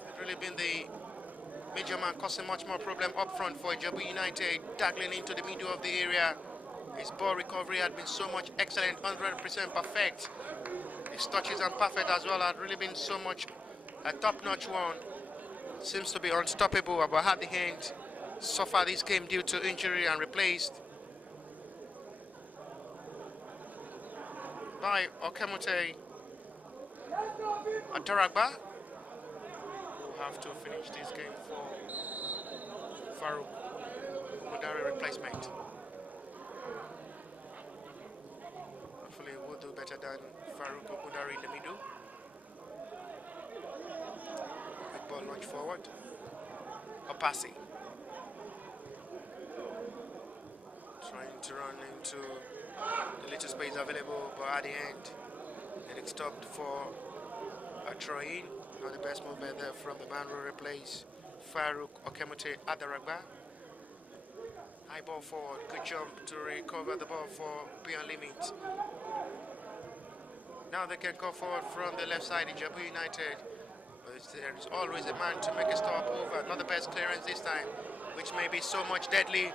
It's really been the major man causing much more problem up front for IJEBU United, tackling into the middle of the area. His ball recovery had been so much excellent, 100% perfect. His touches and perfect as well had really been so much a top-notch one. Seems to be unstoppable, but had the hand suffer this game due to injury and replaced by Okemute Adaragba. Have to finish this game for Farouk Ogundari replacement. Hopefully we'll do better than Farouk Ogundari in the middle. Quick ball launch forward. Opasi trying to run into the little space available, but at the end And it's stopped for a throw-in. Not the best movement there from the man who replaced Farouk Okemote Adaragba. High ball forward, good jump to recover the ball for Beyond Limit. Now they can go forward from the left side, IJEBU United. But there is always a man to make a stop over. Not the best clearance this time, which may be so much deadly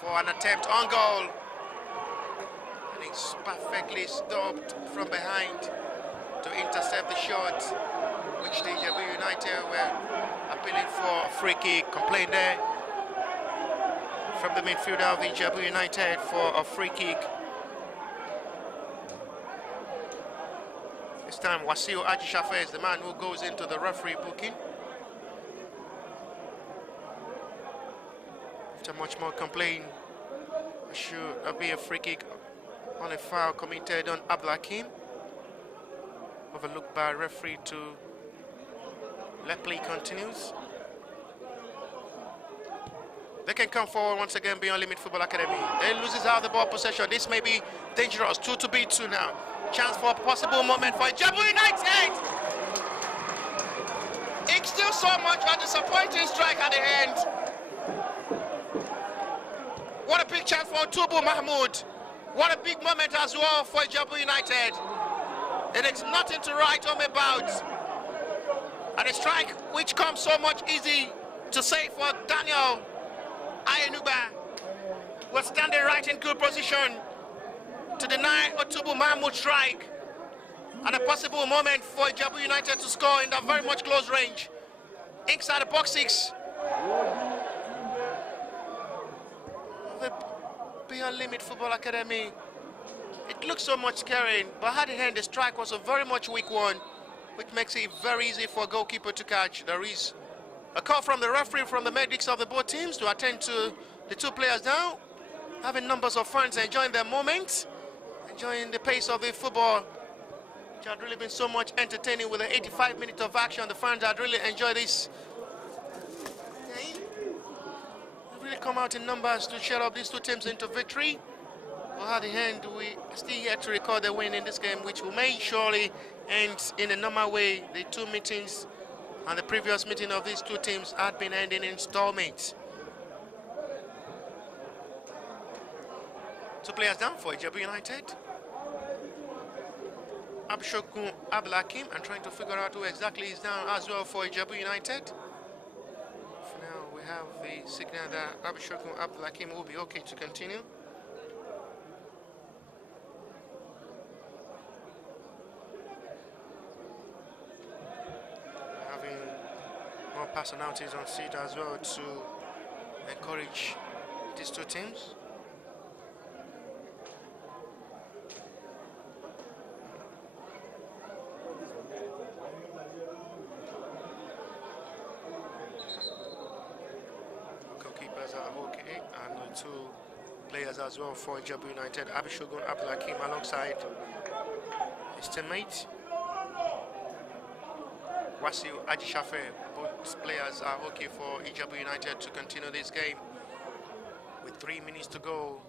for an attempt on goal. And it's perfectly stopped from behind to intercept the shot, which the IJEBU United were appealing for a free kick. Complaint there from the midfielder of IJEBU United for a free kick. This time Wasiu Ajishafe is the man who goes into the referee booking. After much more complaint, should be a free kick on a foul committed on Abdulhakim. Overlooked by referee to let play continues. They can come forward once again Beyond Limit Football Academy. They loses out the ball possession. This may be dangerous. 2 to beat 2 now. Chance for a possible moment for IJEBU United. It's still so much a disappointing strike at the end. What a big chance for Tubu Mahmoud. What a big moment as well for IJEBU United. And it's nothing to write home about. And a strike which comes so much easy to say for Daniel Ayenuba, was standing right in good position to deny Otubu Mahmoud strike, and a possible moment for IJEBU United to score in that very much close range inside the box 6. The Beyond Limit Football Academy, it looks so much scary, but at the end the strike was a very much weak one, which makes it very easy for a goalkeeper to catch. There is a call from the referee from the medics of the both teams to attend to the 2 players now, having numbers of fans enjoying their moment, enjoying the pace of the football, which had really been so much entertaining with the 85 minutes of action. The fans had really enjoyed this. They've really come out in numbers to cheer up these 2 teams into victory. But at the end, we still yet to record the win in this game, which will may surely end in a normal way. The 2 meetings and the previous meeting of these 2 teams had been ending in installments. 2 players down for IJEBU United. Abshokun Abdulhakim, and trying to figure out who exactly is down as well for IJEBU United. For now, we have the signal that Abshokun Abdulhakim will be okay to continue. Having more personalities on seat as well to encourage these 2 teams. Goalkeepers are okay, and the 2 players as well for IJEBU United. Abishogun Abdulhakim alongside his teammate Wasiu Ajishafe. Both players are okay for IJEBU United to continue this game with 3 minutes to go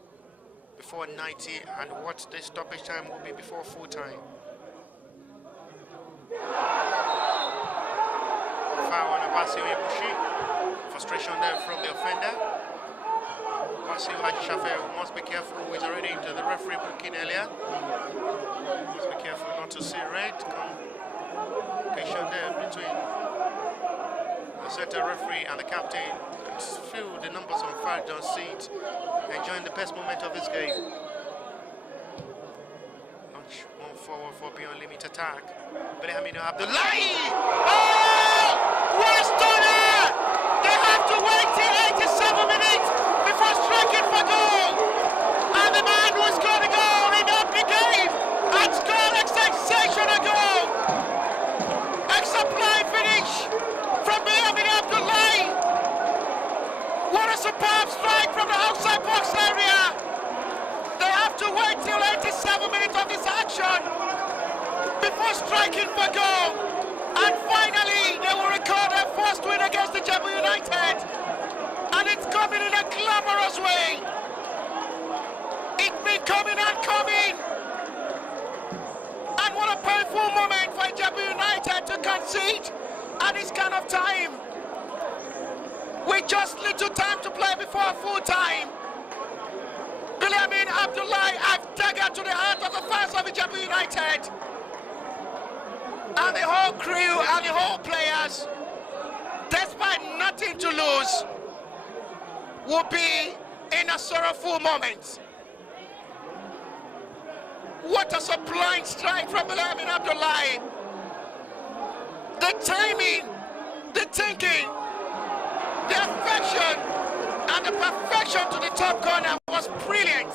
before 90, and what the stoppage time will be before full time. Foul on Wasiu Ibushi. Frustration there from the offender. Wasiu Ajishafe must be careful, who is already into the referee booking earlier. Must be careful not to see red. Patient there between the center referee and the captain. Feel the numbers on fire on seat, enjoying the best moment of this game. Launch one forward for Beyond Limit attack. Benjamin Abdullahi! Oh! What a stunner! They have to wait till 87 minutes before striking for goal. And the man who scored the goal in that big game and scored a sensational goal. Exemplary finish from Benjamin Abdullahi. What a superb strike from the outside box area. They have to wait till 87 minutes of this action before striking for goal. And finally, they will record their first win against the IJEBU United. And it's coming in a glamorous way. It's been coming and coming. And what a painful sorrowful moment for IJEBU United to concede at this kind of time. With just little time to play before full time. Biliamin Abdullahi have daggered to the heart of the fans of IJEBU United. And the whole crew and the whole players, despite nothing to lose, will be in a sorrowful moment. What a sublime strike from Biliamin Abdullahi. The timing, the thinking, the affection, and the perfection to the top corner was brilliant.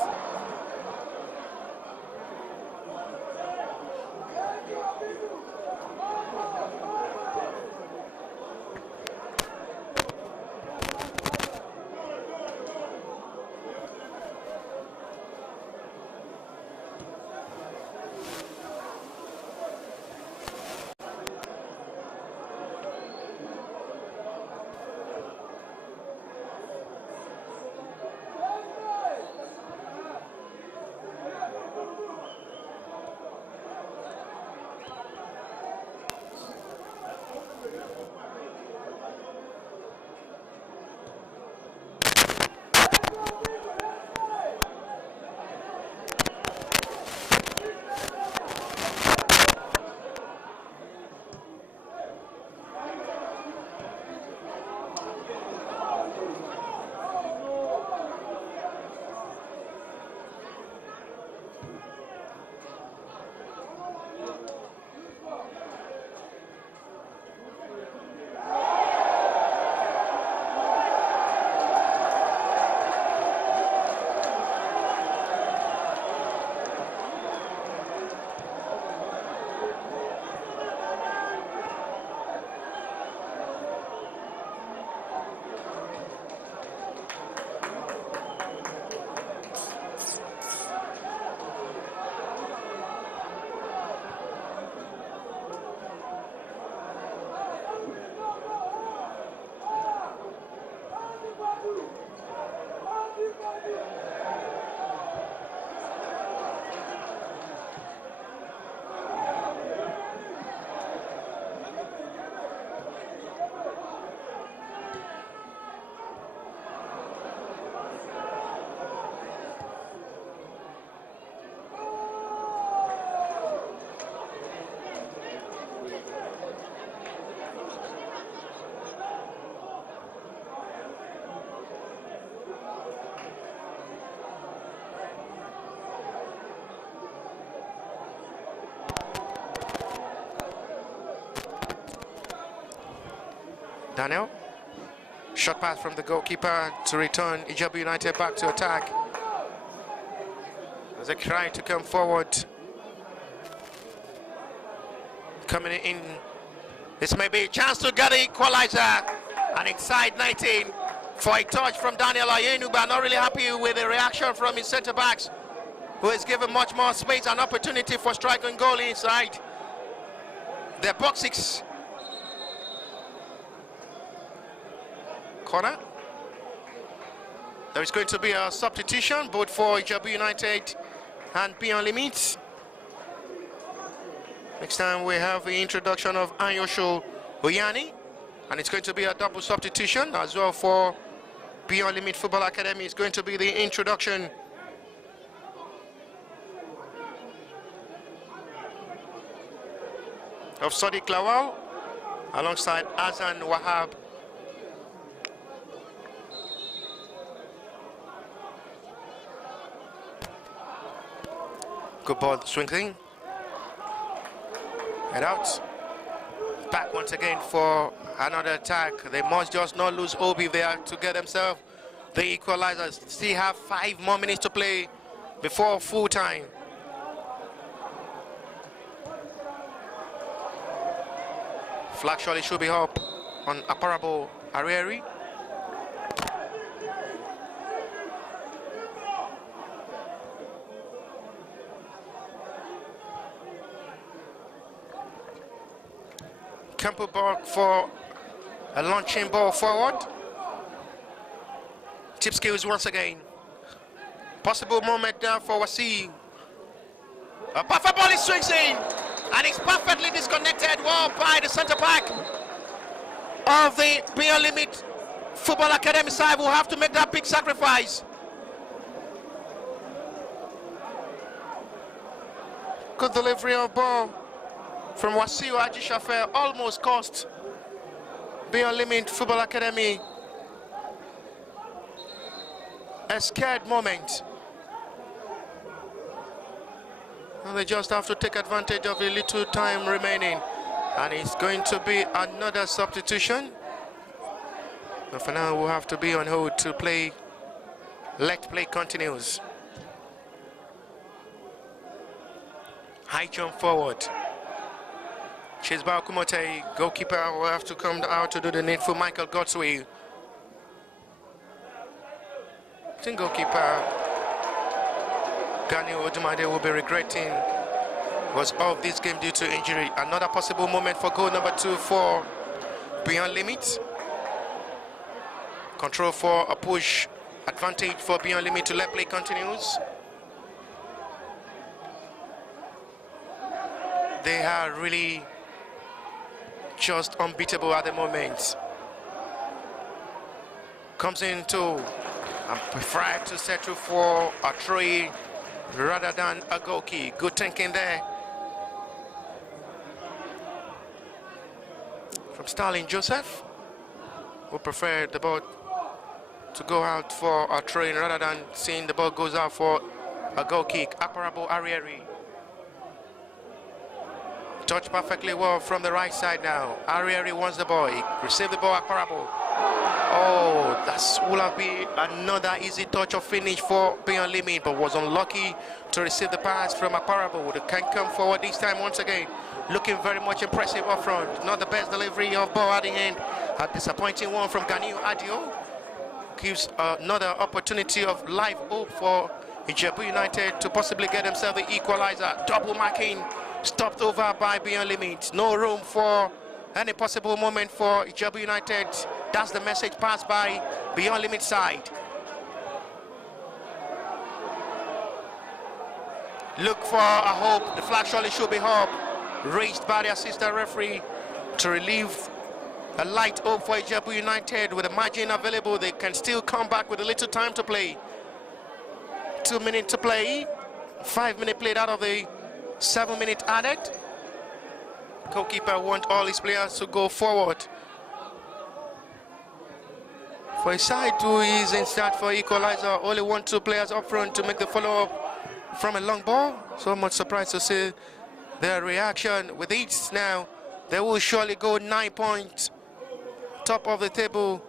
Daniel, shot pass from the goalkeeper to return IJEBU United back to attack. As they try to come forward. Coming in, this may be a chance to get the equalizer. And inside 19 for a touch from Daniel Ayenu, but not really happy with the reaction from his centre backs, who is given much more space and opportunity for striking goal inside the box 6. Corner. There is going to be a substitution both for IJEBU United and Beyond Limits. Next time we have the introduction of Anyosho Oyani, and it's going to be a double substitution as well for Beyond Limit Football Academy. It's going to be the introduction of Sadiq Lawal alongside Azan Wahab. Good ball, swinging. Head out. Back once again for another attack. They must just not lose hope if they are to get themselves the equalizers. Still have 5 more minutes to play before full time. Flag surely should be up on Aparabo Arieri. Campbell for a launching ball forward. Tip skills once again. Possible moment there for Wasi. A buffer ball is swings in. And it's perfectly disconnected well by the centre back of the Beyond Limit Football Academy side. Will have to make that big sacrifice. Good delivery of ball from Wasiu Ajishafe almost cost Beyond Limit Football Academy a scared moment. And they just have to take advantage of the little time remaining. And it's going to be another substitution. But for now, we'll have to be on hold to play. Let play continues. High jump forward. Chisbao Kumote, goalkeeper, will have to come out to do the needful. Michael Godsway. I think goalkeeper Gani Odumade will be regretting was off this game due to injury. Another possible moment for goal number 2 for Beyond Limit. Control for a push advantage for Beyond Limit to let play continues. They are really just unbeatable at the moment. Comes into and prefer to settle for a try rather than a goal kick. Good thinking there from Starling Joseph, who preferred the ball to go out for a try rather than seeing the ball goes out for a goal kick. Aparabo Arieri touched perfectly well from the right side now. Arieri wants the ball. He received the ball. Aparabo. Oh, that would have been another easy touch of finish for Beyond Limit, but was unlucky to receive the pass from Aparabo. They can come forward this time once again. Looking very much impressive up front. Not the best delivery of ball at the end. A disappointing one from Ganiu Adio. Gives another opportunity of live hope for IJEBU United to possibly get themselves the equalizer. Double marking. Stopped over by Beyond Limit. No room for any possible moment for IJEBU United. That's the message passed by Beyond Limit side. Look for a hope. The flag surely should be up. Raised by the assistant referee to relieve a light hope for IJEBU United. With the margin available, they can still come back with a little time to play. 2 minutes to play. 5 minutes played out of the 7 minutes added. Goalkeeper wants all his players to go forward. For a side who is in start for equalizer, only 1-2 players up front to make the follow-up from a long ball. So much surprised to see their reaction. With each now, they will surely go 9 points. Top of the table,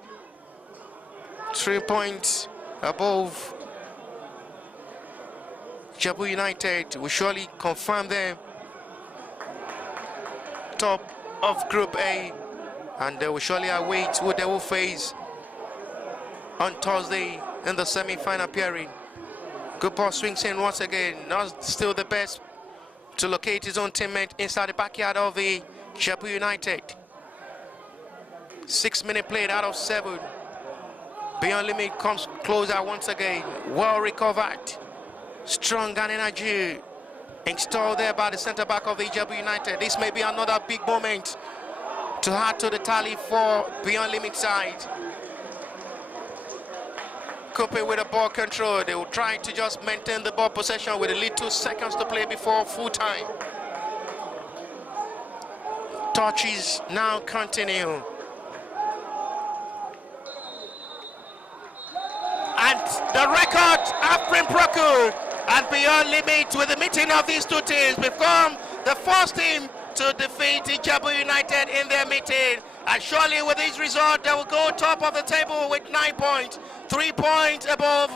3 points above IJEBU United. Will surely confirm them top of Group A, and they will surely await who they will face on Thursday in the semi-final pairing. Good ball swings in once again. Not still the best to locate his own teammate inside the backyard of the IJEBU United. 6 minutes played out of 7. Beyond Limit comes closer once again. Well recovered. Strong and energy installed there by the centre back of the IJEBU United. This may be another big moment to add to the tally for Beyond Limit side. Coping with the ball control. They will try to just maintain the ball possession with a little seconds to play before full time. Touches now continue. And the record have been broken. And Beyond Limit, with the meeting of these two teams, become the first team to defeat IJEBU United in their meeting. And surely with this result, they will go top of the table with 9 points, 3 points above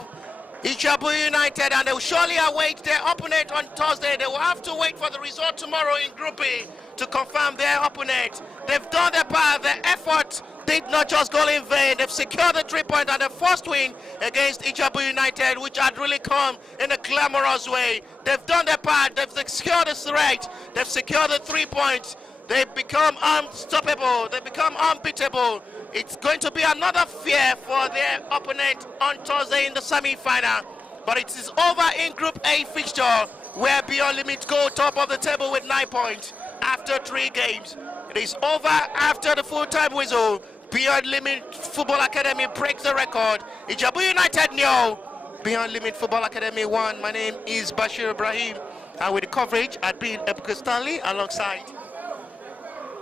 IJEBU United, and they will surely await their opponent on Thursday. They will have to wait for the result tomorrow in Group B to confirm their opponent. They've done their part. Their effort did not just go in vain. They've secured the 3 points and the first win against IJEBU United, which had really come in a glamorous way. They've done their part. They've secured the threat. They've secured the 3 points. They've become unstoppable. They've become unbeatable. It's going to be another fear for their opponent on Thursday in the semi-final. But it is over in Group A fixture where Beyond Limit go top of the table with 9 points after 3 games. It is over after the full-time whistle. Beyond Limit Football Academy breaks the record. IJEBU United nil, Beyond Limit Football Academy 1. My name is Bashir Ibrahim, and with the coverage I've been Ebuka Stanley alongside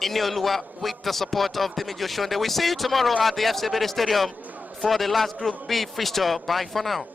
Iniolua with the support of Dimi Joshonde. We see you tomorrow at the FC Bede Stadium for the last Group B fixture. Bye for now.